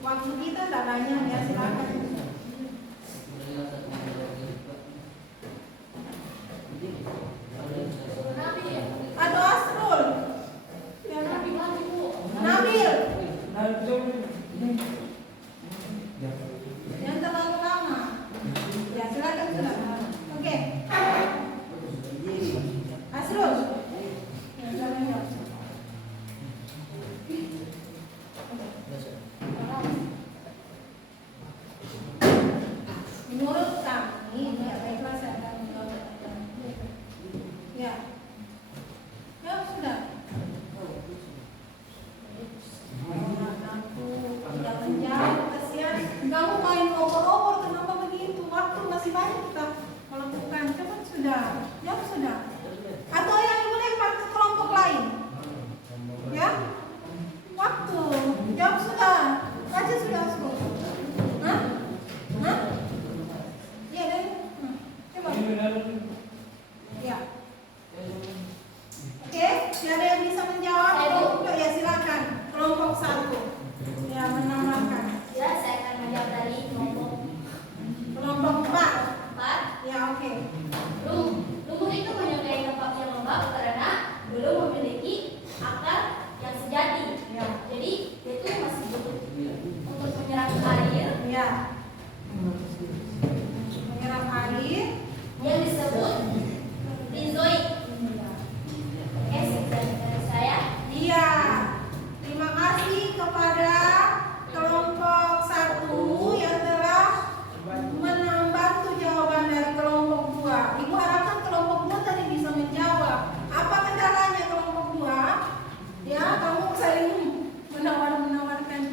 Waktu kita tak banyak ya, silakan. Atau Asrul? Ya, Nabi mati, Bu. Nabil? Yang terlalu lama. Ya, silakan sudah. Oke. Asrul? Ya, silakan jawab. Menurut kami, ya baiklah saya akan menjawab pertanyaan. Ya. Ya sudah. Aku tidak menjawab, kasihan. Kamu main over-over, kenapa begitu? Waktu masih banyak kita melakukan. Coba sudah. Jawab sudah. Atau yang ibu lempar ke kelompok lain. Ya. Waktu. Jawab sudah. Baca sudah semua. Hah? Hah? Iya deh. Coba. Ya. Oke, siapa yang bisa menjawab? Ya silakan. Kelompok 1. Ya, menambahkan. Ya, saya akan menjawab dari kelompok Kelompok 4. 4. Ya, oke. Lumut itu menyukai tempat yang lembab karena belum memiliki akar yang sejati. Ya. Jadi itu masih butuh untuk menyerap air Ya. Menyerap air. yang disebut benzoik. Oke, sekian dari saya. Iya. Terima kasih kepada kelompok 1 yang telah membantu jawaban dari kelompok 2. Ibu harapkan kelompok 2 tadi bisa menjawab. Apa kendalanya kelompok 2? Ya, kamu saling menawarkan.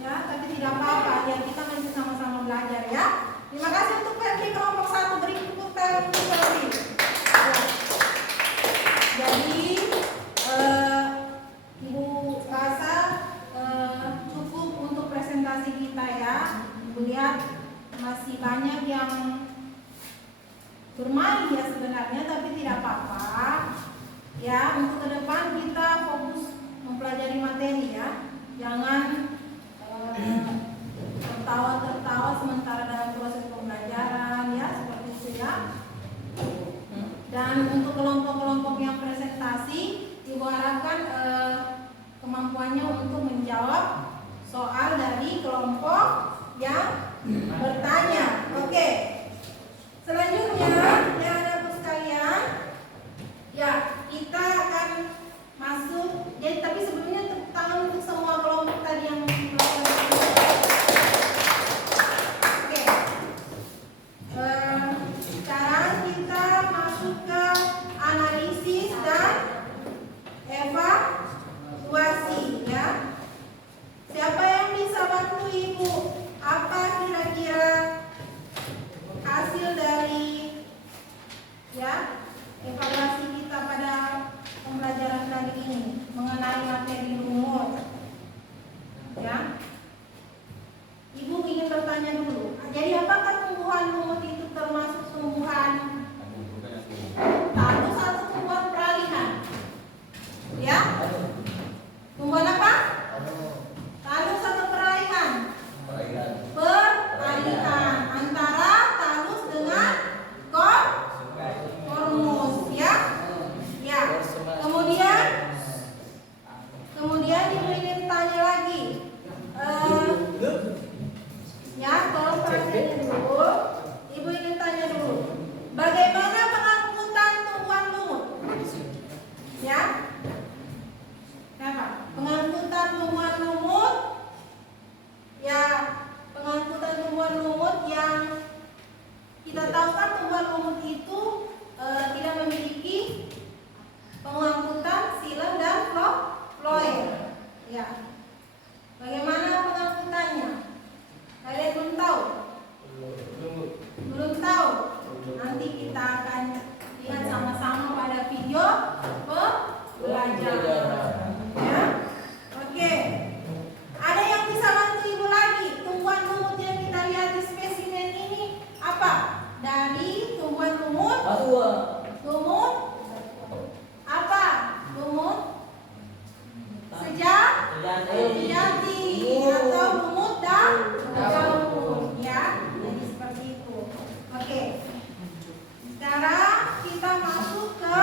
Ya, tapi tidak apa-apa. Ya, kita masih sama-sama belajar ya. Terima kasih untuk Ferdi kelompok 1. Beri tepuk tangan untuk Ferdi. Ya. Jadi Ibu rasa cukup untuk presentasi kita ya. Ibu lihat masih banyak yang bermain ya sebenarnya, tapi tidak apa-apa. Ya, untuk ke depan kita fokus mempelajari materi ya. Jangan tertawa-tertawa sementara dalam proses pembelajaran ya, seperti itu ya. Dan Dan untuk kelompok-kelompok yang presentasi, Ibu harapkan kemampuannya untuk menjawab soal dari kelompok yang bertanya. Oke. Selanjutnya, yang ada sekalian, ya kita akan masuk. Jadi tapi sebelumnya tepuk tangan untuk semua kelompok tadi yang melakukan. Oke. Sekarang kita masuk ke analisis dan evaluasi, ya. Siapa yang bisa bantu Ibu? Apa kira-kira hasil dari evaluasi kita pada pembelajaran kali ini mengenai materi lumut? Ya. Ibu ingin bertanya dulu. Jadi apakah tumbuhan lumut itu termasuk tumbuhan tandus atau tumbuhan peralihan? Ya. Tumbuhan apa? Tandus atau peralihan? Peralihan antara tandus dengan kormus, ya. Ya. Kemudian Ibu ingin tanya lagi. Ya, tolong perhatikan dulu. Ibu ingin tanya dulu. Bagaimana pengangkutan tumbuhan lumut? Ya. Kenapa? Pengangkutan tumbuhan lumut. Ya, pengangkutan tumbuhan lumut yang kita tahu kan tumbuhan lumut itu tidak memiliki pengangkutan silang dan floem. Ya. Bagaimana pengangkutannya? Kalian belum tahu? Belum tahu. Nanti kita akan lihat sama-sama pada video pembelajaran. Ya. Oke. Ada yang bisa bantu Ibu lagi? Tumbuhan lumut yang kita lihat di spesimen ini apa? Dari tumbuhan lumut apa? Lumut sejati atau lumut daun, ya. Jadi seperti itu. Oke. Sekarang kita masuk ke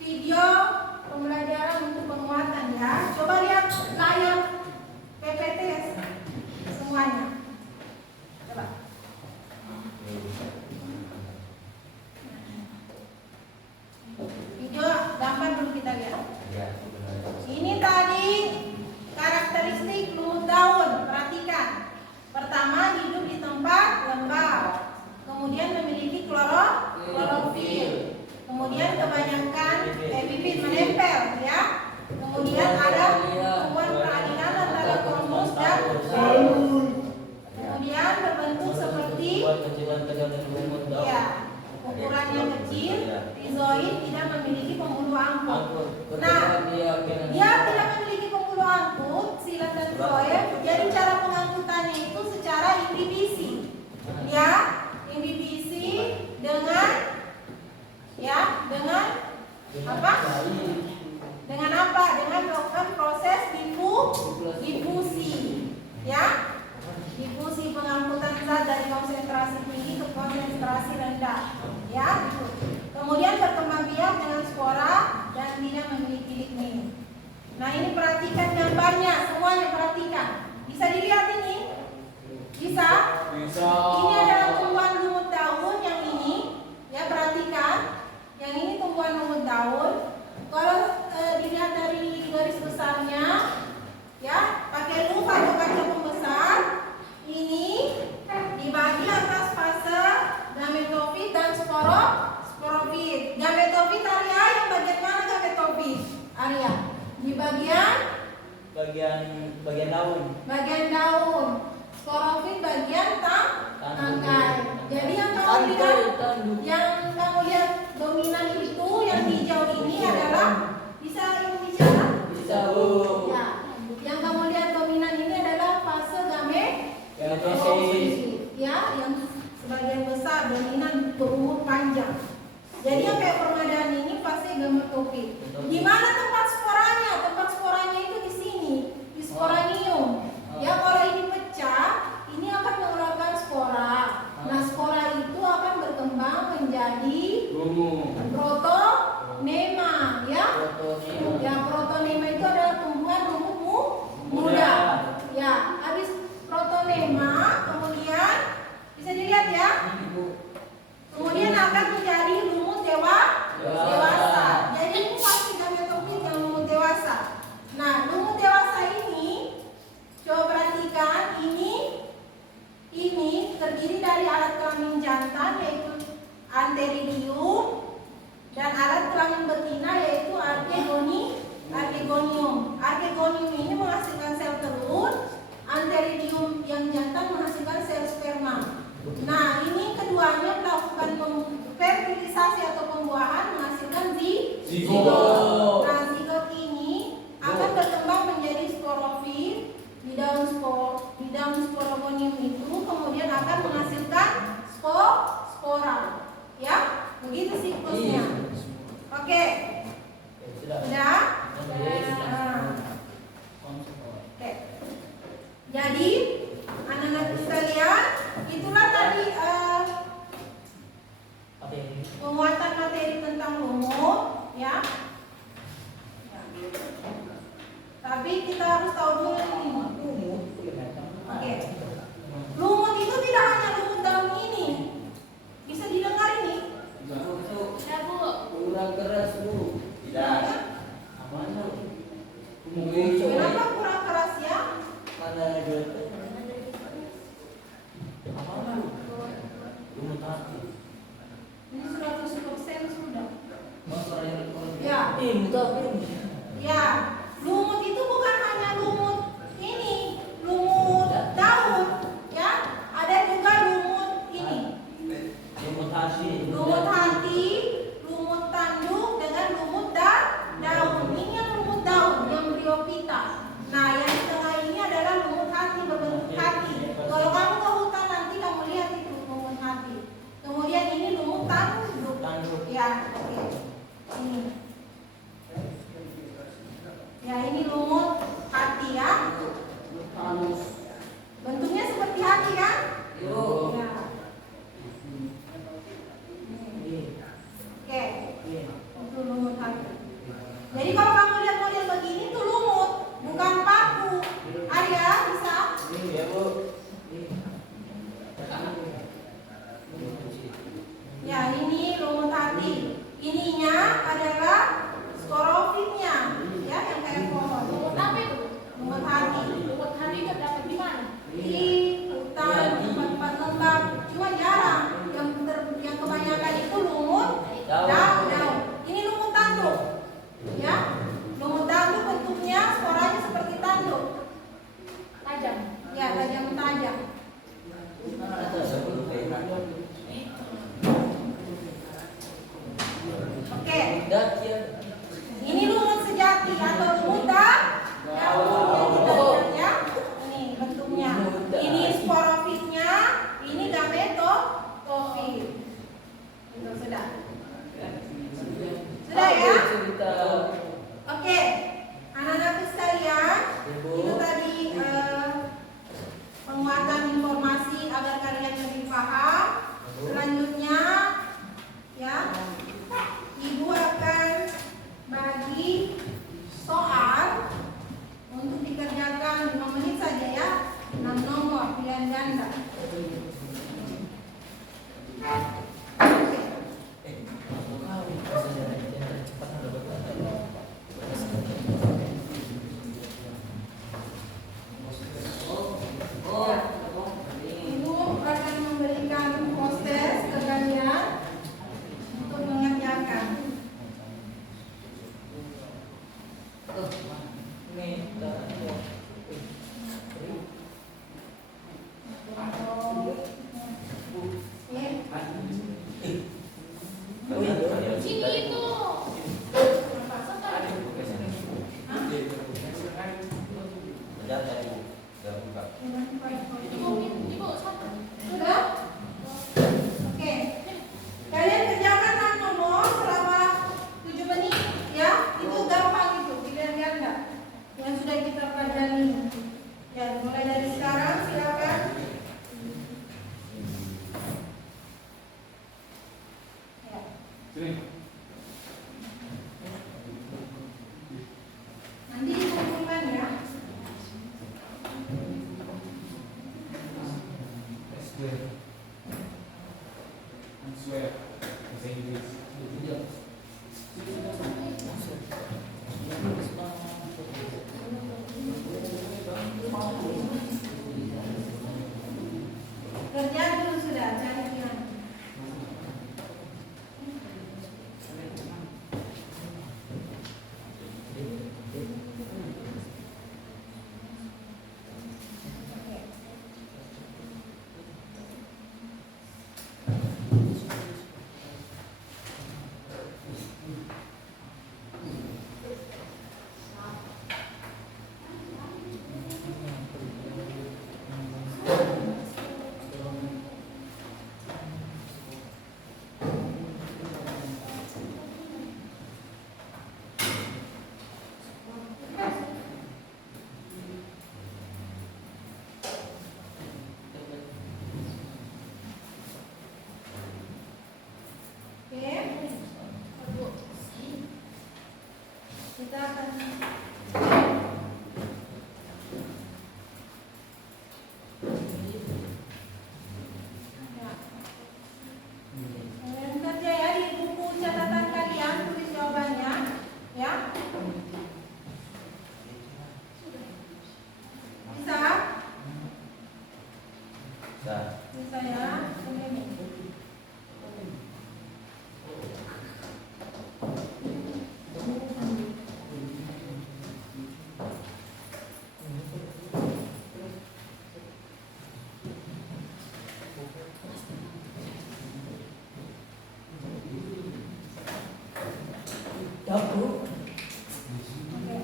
video pembelajaran untuk penguatan, ya. Coba lihat layar PPT semuanya. Coba. Video gambar dulu kita lihat. Ini tadi karakteristik lumut daun. Perhatikan. Pertama, hidup di tempat lembab. Kemudian memiliki klorofil. Kemudian kebanyakan bibit menempel, ya. Kemudian ada tumbuhan peralihan antara kormus dan daun. Kemudian berbentuk seperti ya, ukurannya kecil, rizoid, tidak memiliki pembuluh angkut. Nah, dia tidak memiliki pembuluh angkut, silang dan floem. Jadi cara pengangkutannya itu secara inhibisi, ya, inhibisi dengan apa? Dengan apa? Dengan melakukan proses difusi, ya. Difusi pengangkutan zat dari konsentrasi tinggi ke konsentrasi rendah, ya. Kemudian berkembang biak dengan spora dan tidak memiliki lignin. Nah, ini perhatikan gambarnya, semuanya perhatikan. Bisa dilihat ini? Bisa? Ini adalah tumbuhan lumut daun yang ini, ya, perhatikan. Yang ini tumbuhan lumut daun. Kalau dilihat dari garis besarnya, ya, pakai lupa atau kaca pembesar, ini dibagi atas fase gametofit dan sporofit. Gametofit area yang bagian mana gametofit? Area di bagian daun. Bagian daun. Sporofit bagian tangkai. Jadi yang kamu lihat dominan itu yang hijau ini adalah bisa bicara? Bisa, Bu. Ya. Yang kamu lihat dominan ini adalah fase gametofit. Ya, yang sebagian besar dominan berumur panjang. Jadi yang kayak permadani ini fase gametofit. Di mana tempat sporanya? Tempat sporanya itu di sini, di sporanium. Ya, kalau ini pecah, ini akan mengeluarkan spora. Nah, spora itu akan berkembang menjadi Protonema, ya. Ya, protonema itu adalah tumbuhan lumut muda. Ya, habis protonema, kemudian bisa dilihat ya. Kemudian akan menjadi lumut dewasa. Jadi ini pasti gametofit yang lumut dewasa. Nah, lumut dewasa ini, coba perhatikan, ini terdiri dari alat kelamin jantan yaitu antheridium dan alat kelamin betina yaitu archegonium. Archegonium ini menghasilkan sel telur, antheridium yang jantan menghasilkan sel sperma. Nah, ini keduanya melakukan fertilisasi atau pembuahan menghasilkan zigot. Nah, zigot ini akan berkembang menjadi sporofit di daun sporogonium itu, kemudian akan menghasilkan spora. Ya, begitu siklusnya. Oke. Sudah? Oke. Jadi, anak-anak sekalian, itulah tadi penguatan materi tentang lumut, ya. Tapi kita harus tahu dulu ini. Oke. Lumut itu tidak hanya lumut daun ini. Bisa didengar ini? Ya, Bu. Kurang keras, Bu. Tidak. Kenapa kurang keras ya? Mana ada lumut hati. Ini 100% sudah. Ya. Ya. Lumut itu bukan hanya lumut ini, lumut daun, ya. Ada juga lumut ini. Lumut hati. Lumut hati, lumut tanduk dengan lumut daun. Ini yang lumut daun, yang bryophyta. Nah, yang di tengah ini adalah lumut hati berbentuk hati. Kalau kamu ke hutan nanti kamu lihat itu lumut hati. Kemudian ini lumut tanduk. Ya, oke. Ini. Ya, ini lumut hati ya. Bentuknya seperti hati kan? Ya. Oke. Itu lumut hati. Jadi kalau kamu lihat model begini tuh lumut, bukan paku. Arya bisa? Iya, Bu. Ya, ini lumut hati. Ininya adalah sporofitnya, ya, yang kayak pohon. Lumut apa itu? Lumut hati. Lumut hati itu dapat di mana? Di hutan, tempat-tempat lembab, cuma jarang. Yang kebanyakan itu lumut daun. Ini lumut tanduk, ya. Lumut tanduk bentuknya sporanya seperti tanduk. Tajam. Ya, tajam. Oke. Ini lumut sejati atau lumut daun yang kita lihat ya. Ini bentuknya. Ini sporofitnya, ini gametofit. Itu sudah. Sudah ya? Oke. Anak-anak sekalian, itu tadi penguatan informasi agar kalian lebih paham. Selanjutnya ya, Ibu akan bagi soal untuk dikerjakan 5 menit saja ya. 6 nomor pilihan ganda. Oke. Nanti dikumpulkan ya. Swear. Bahasa Inggris. Kerja dulu sudah, cari yang. Kita akan kalian kerja ya di buku catatan kalian, tulis jawabannya ya. Bisa? Bisa ya. Dapur Oke.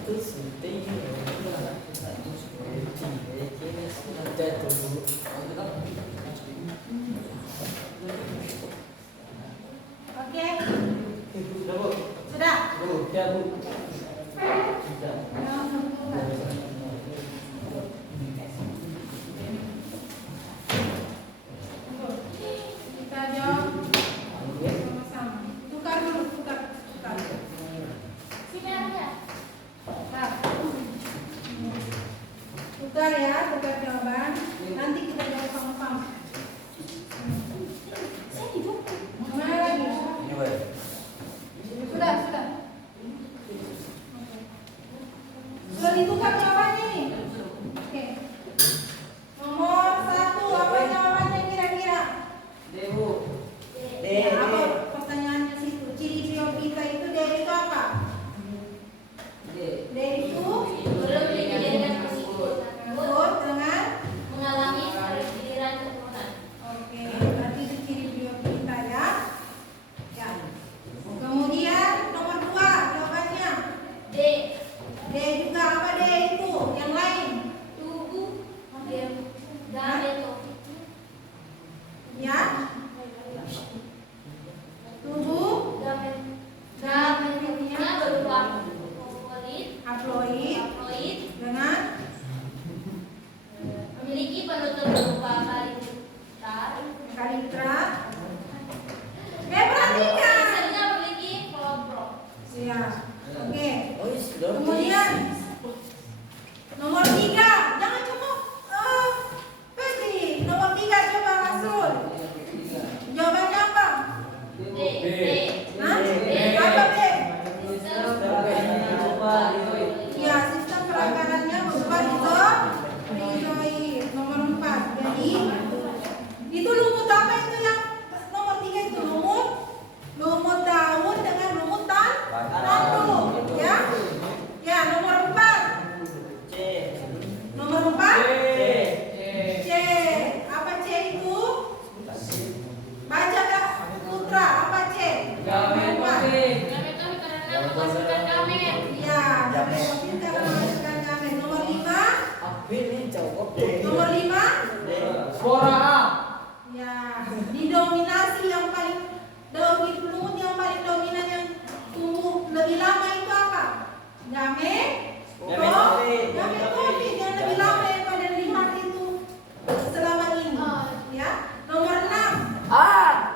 itu sunting Oke. Sudah. Kita jawab sama-sama. Tukar dulu, tukar. Sini aja. Nah. Tukar ya, tukar jawaban. Nanti kita jawab sama-sama. Mana lagi? Sudah. Sudah ditukar jawabannya nih. Oke. Nomor 1 apa jawabannya kira-kira? Ya, apa pertanyaannya situ? Ciri biopita itu dari itu apa? Dari itu Belum dijadikan psikut ikut dengan mengalami giliran keturunan. oke, berarti itu ciri biopita ya. Ya. Kemudian nomor 2 jawabannya D. D juga apa D itu? Yang lain? Tubuh gameto. Ya. Tubuh Gametotnya berupa haploid, haploid dengan memiliki penutur berupa kalitra. Perhatikan. Sisanya memiliki klopro. Ya. Oke. Oh, sudah. Kemudian nomor 3, jangan cuma Peti. Nomor 3 coba Rasul. Jawabannya apa? D. Hah? Apa B? Sistem Ya, sistem perakarannya berupa rizoid. Nomor 4. Jadi itu lumut apa itu yang nomor 3 itu lumut daun dengan lumut tanduk. Ya. Ya, nomor 4. Nomor 4. C. Apa C itu? Baca Kak Putra, apa C? gameto karena memasukkan gamet. Ya, gametin karena memasukkan gamet. Nomor 5. Apa ini jawab Nomor 5. Spora. Ya, didominasi yang paling lumut yang paling dominan yang tumbuh lebih lama itu apa? Gametofit yang lebih lama daripada lihat itu selama ini. Ya, nomor 6.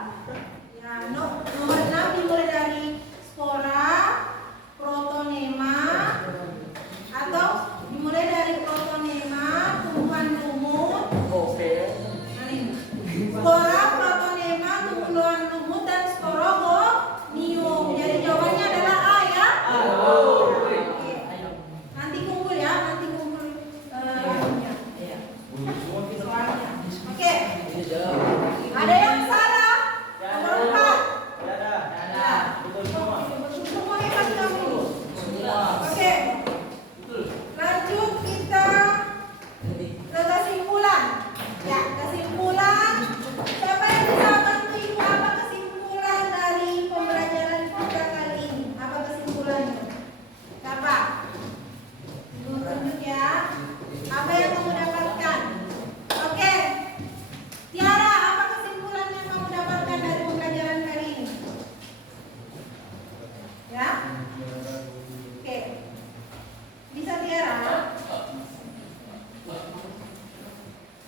kesimpulan. Siapa yang bisa bantu ibu apa kesimpulan dari pembelajaran kita kali ini? Apa kesimpulannya? Siapa? Ibu tunjuk ya. Apa yang kamu dapatkan? Oke. Tiara, apa kesimpulan yang kamu dapatkan dari pembelajaran kali ini? Ya? Oke. Bisa Tiara?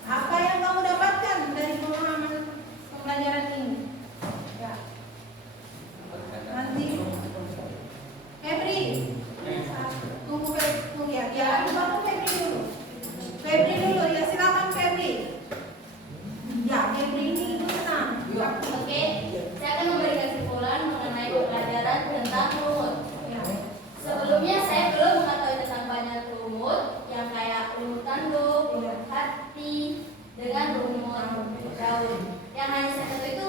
Apa yang kamu dapatkan dari pemahaman pembelajaran ini? Ya. Nanti Febri. Tunggu Febri ya. Ya, tunggu Febri dulu. Febri dulu ya, silakan Febri. Ya, Febri ini ibu senang. Oke, saya akan memberikan kesimpulan mengenai pembelajaran tentang lumut. Ya. Sebelumnya saya belum mengetahui tentang banyak lumut yang kayak lumut tanduk, lumut hati, dengan lumut daun. Yang hanya saya tahu itu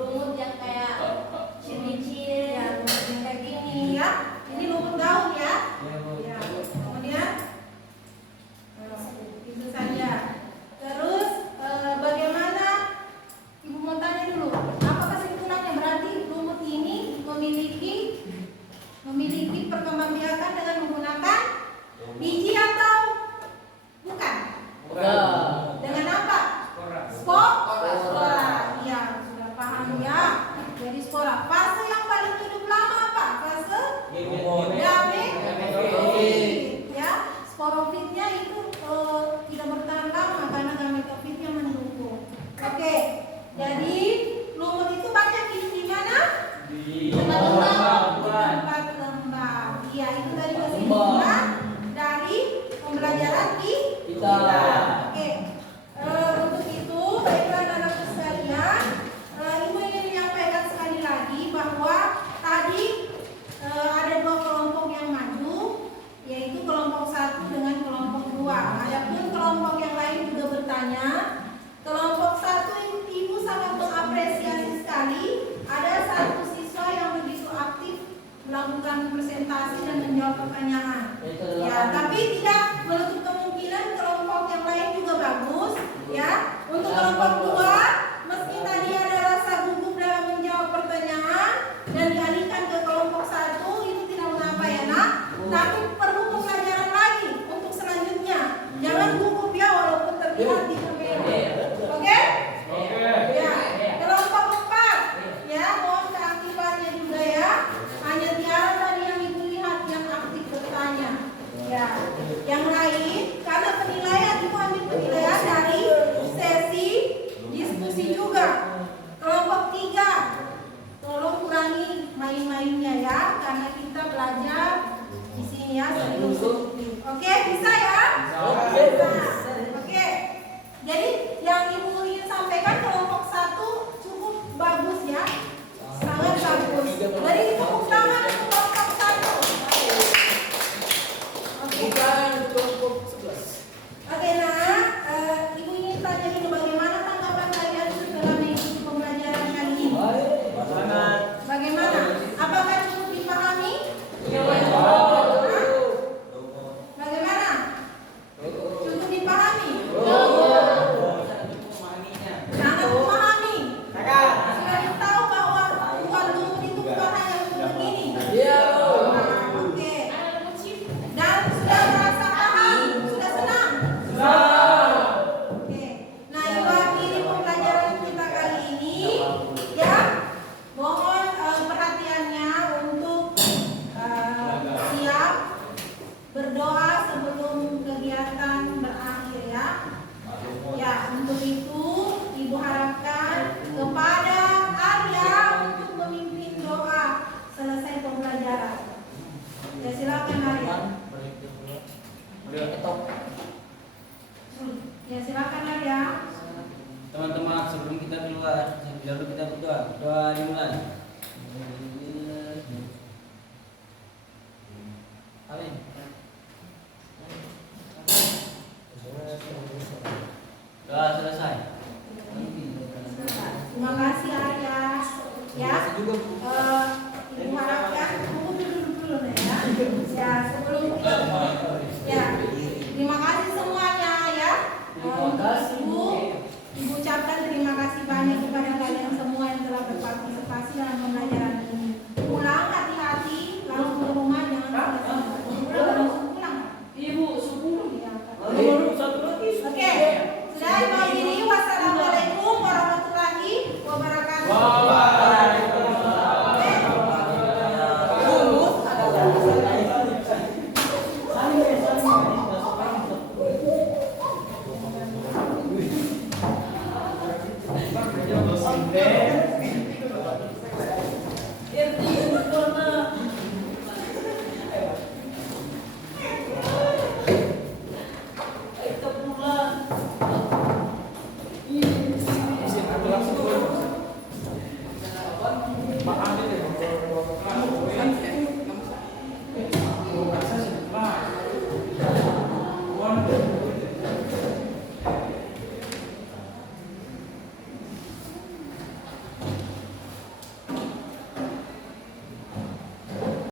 lumut yang kayak ciri-ciri, Ya, lumut yang kayak gini ya. Ini lumut daun ya. Ya. Kemudian itu saja. Terus bagaimana? Ibu mau tanya dulu. Apa kesimpulannya? Berarti lumut ini memiliki perkembangbiakan dengan menggunakan biji atau bukan? Dengan apa? Spora. Ya, sudah paham ya. Jadi spora. Fase yang paling hidup lama apa? Fase gametofit. Ya, sporofitnya itu tidak bertahan lama karena gametofitnya mendukung. Oke. Jadi lumut itu banyak hidup di mana? Tempat lembab. Iya, itu tadi kesimpulan dari pembelajaran kita. Oke. Untuk itu, baiklah anak-anak sekalian, ibu ingin menyampaikan sekali lagi bahwa tadi ada dua kelompok yang maju, yaitu kelompok 1 dengan kelompok 2. Adapun kelompok yang lain juga bertanya. Kelompok 1 ibu sangat mengapresiasi sekali ada satu siswa yang begitu aktif melakukan presentasi dan menjawab pertanyaan. Ya, tapi tidak menutup kemungkinan kelompok yang lain juga bagus. Ya, untuk kelompok 2, meski tadi ada rasa gugup dalam menjawab pertanyaan dan dialihkan ke kelompok 1, itu tidak mengapa ya nak. Tapi perlu pembelajaran lagi untuk selanjutnya. Jangan gugup ya walaupun terlihat di kamera. Oke? Ya, kelompok 4 ya, mohon keaktifannya juga ya. Hanya Tiara tadi yang ibu lihat yang aktif bertanya. Ya, yang lain karena penilaian ibu ambil penilaian dari sesi diskusi juga. Kelompok 3, tolong kurangi main-mainnya ya, karena kita belajar di sini ya serius. Oke, bisa ya? Bisa. Oke. Jadi yang ibu ingin sampaikan kelompok 1 cukup bagus ya, sangat bagus. Jadi tepuk tangan untuk kelompok 1. Oke. Oke, nah, ibu ingin tanya dulu bagaimana tanggapan kalian setelah mengikuti pembelajaran kali ini? Bagaimana? Apakah cukup dipahami? Bagaimana? Cukup dipahami? Sangat memahami. Sudah tahu bahwa bukan lumut itu bukan hanya lumut begini. Nah, oke. Dan sudah merasa paham, sudah senang. Oke. Nah, ibu akhiri pembelajaran kita kali ini. Ya, mohon perhatiannya untuk siap berdoa sebelum kegiatan berakhir ya. Ya, untuk itu ibu harapkan kepada Arya untuk memimpin doa selesai pembelajaran. Ya, silakan Arya. Ya, silakan Arya. Teman-teman, sebelum kita keluar, lalu kita berdoa. Doa dimulai. Amin. Doa selesai. Terima kasih Arya. Ya, ibu harap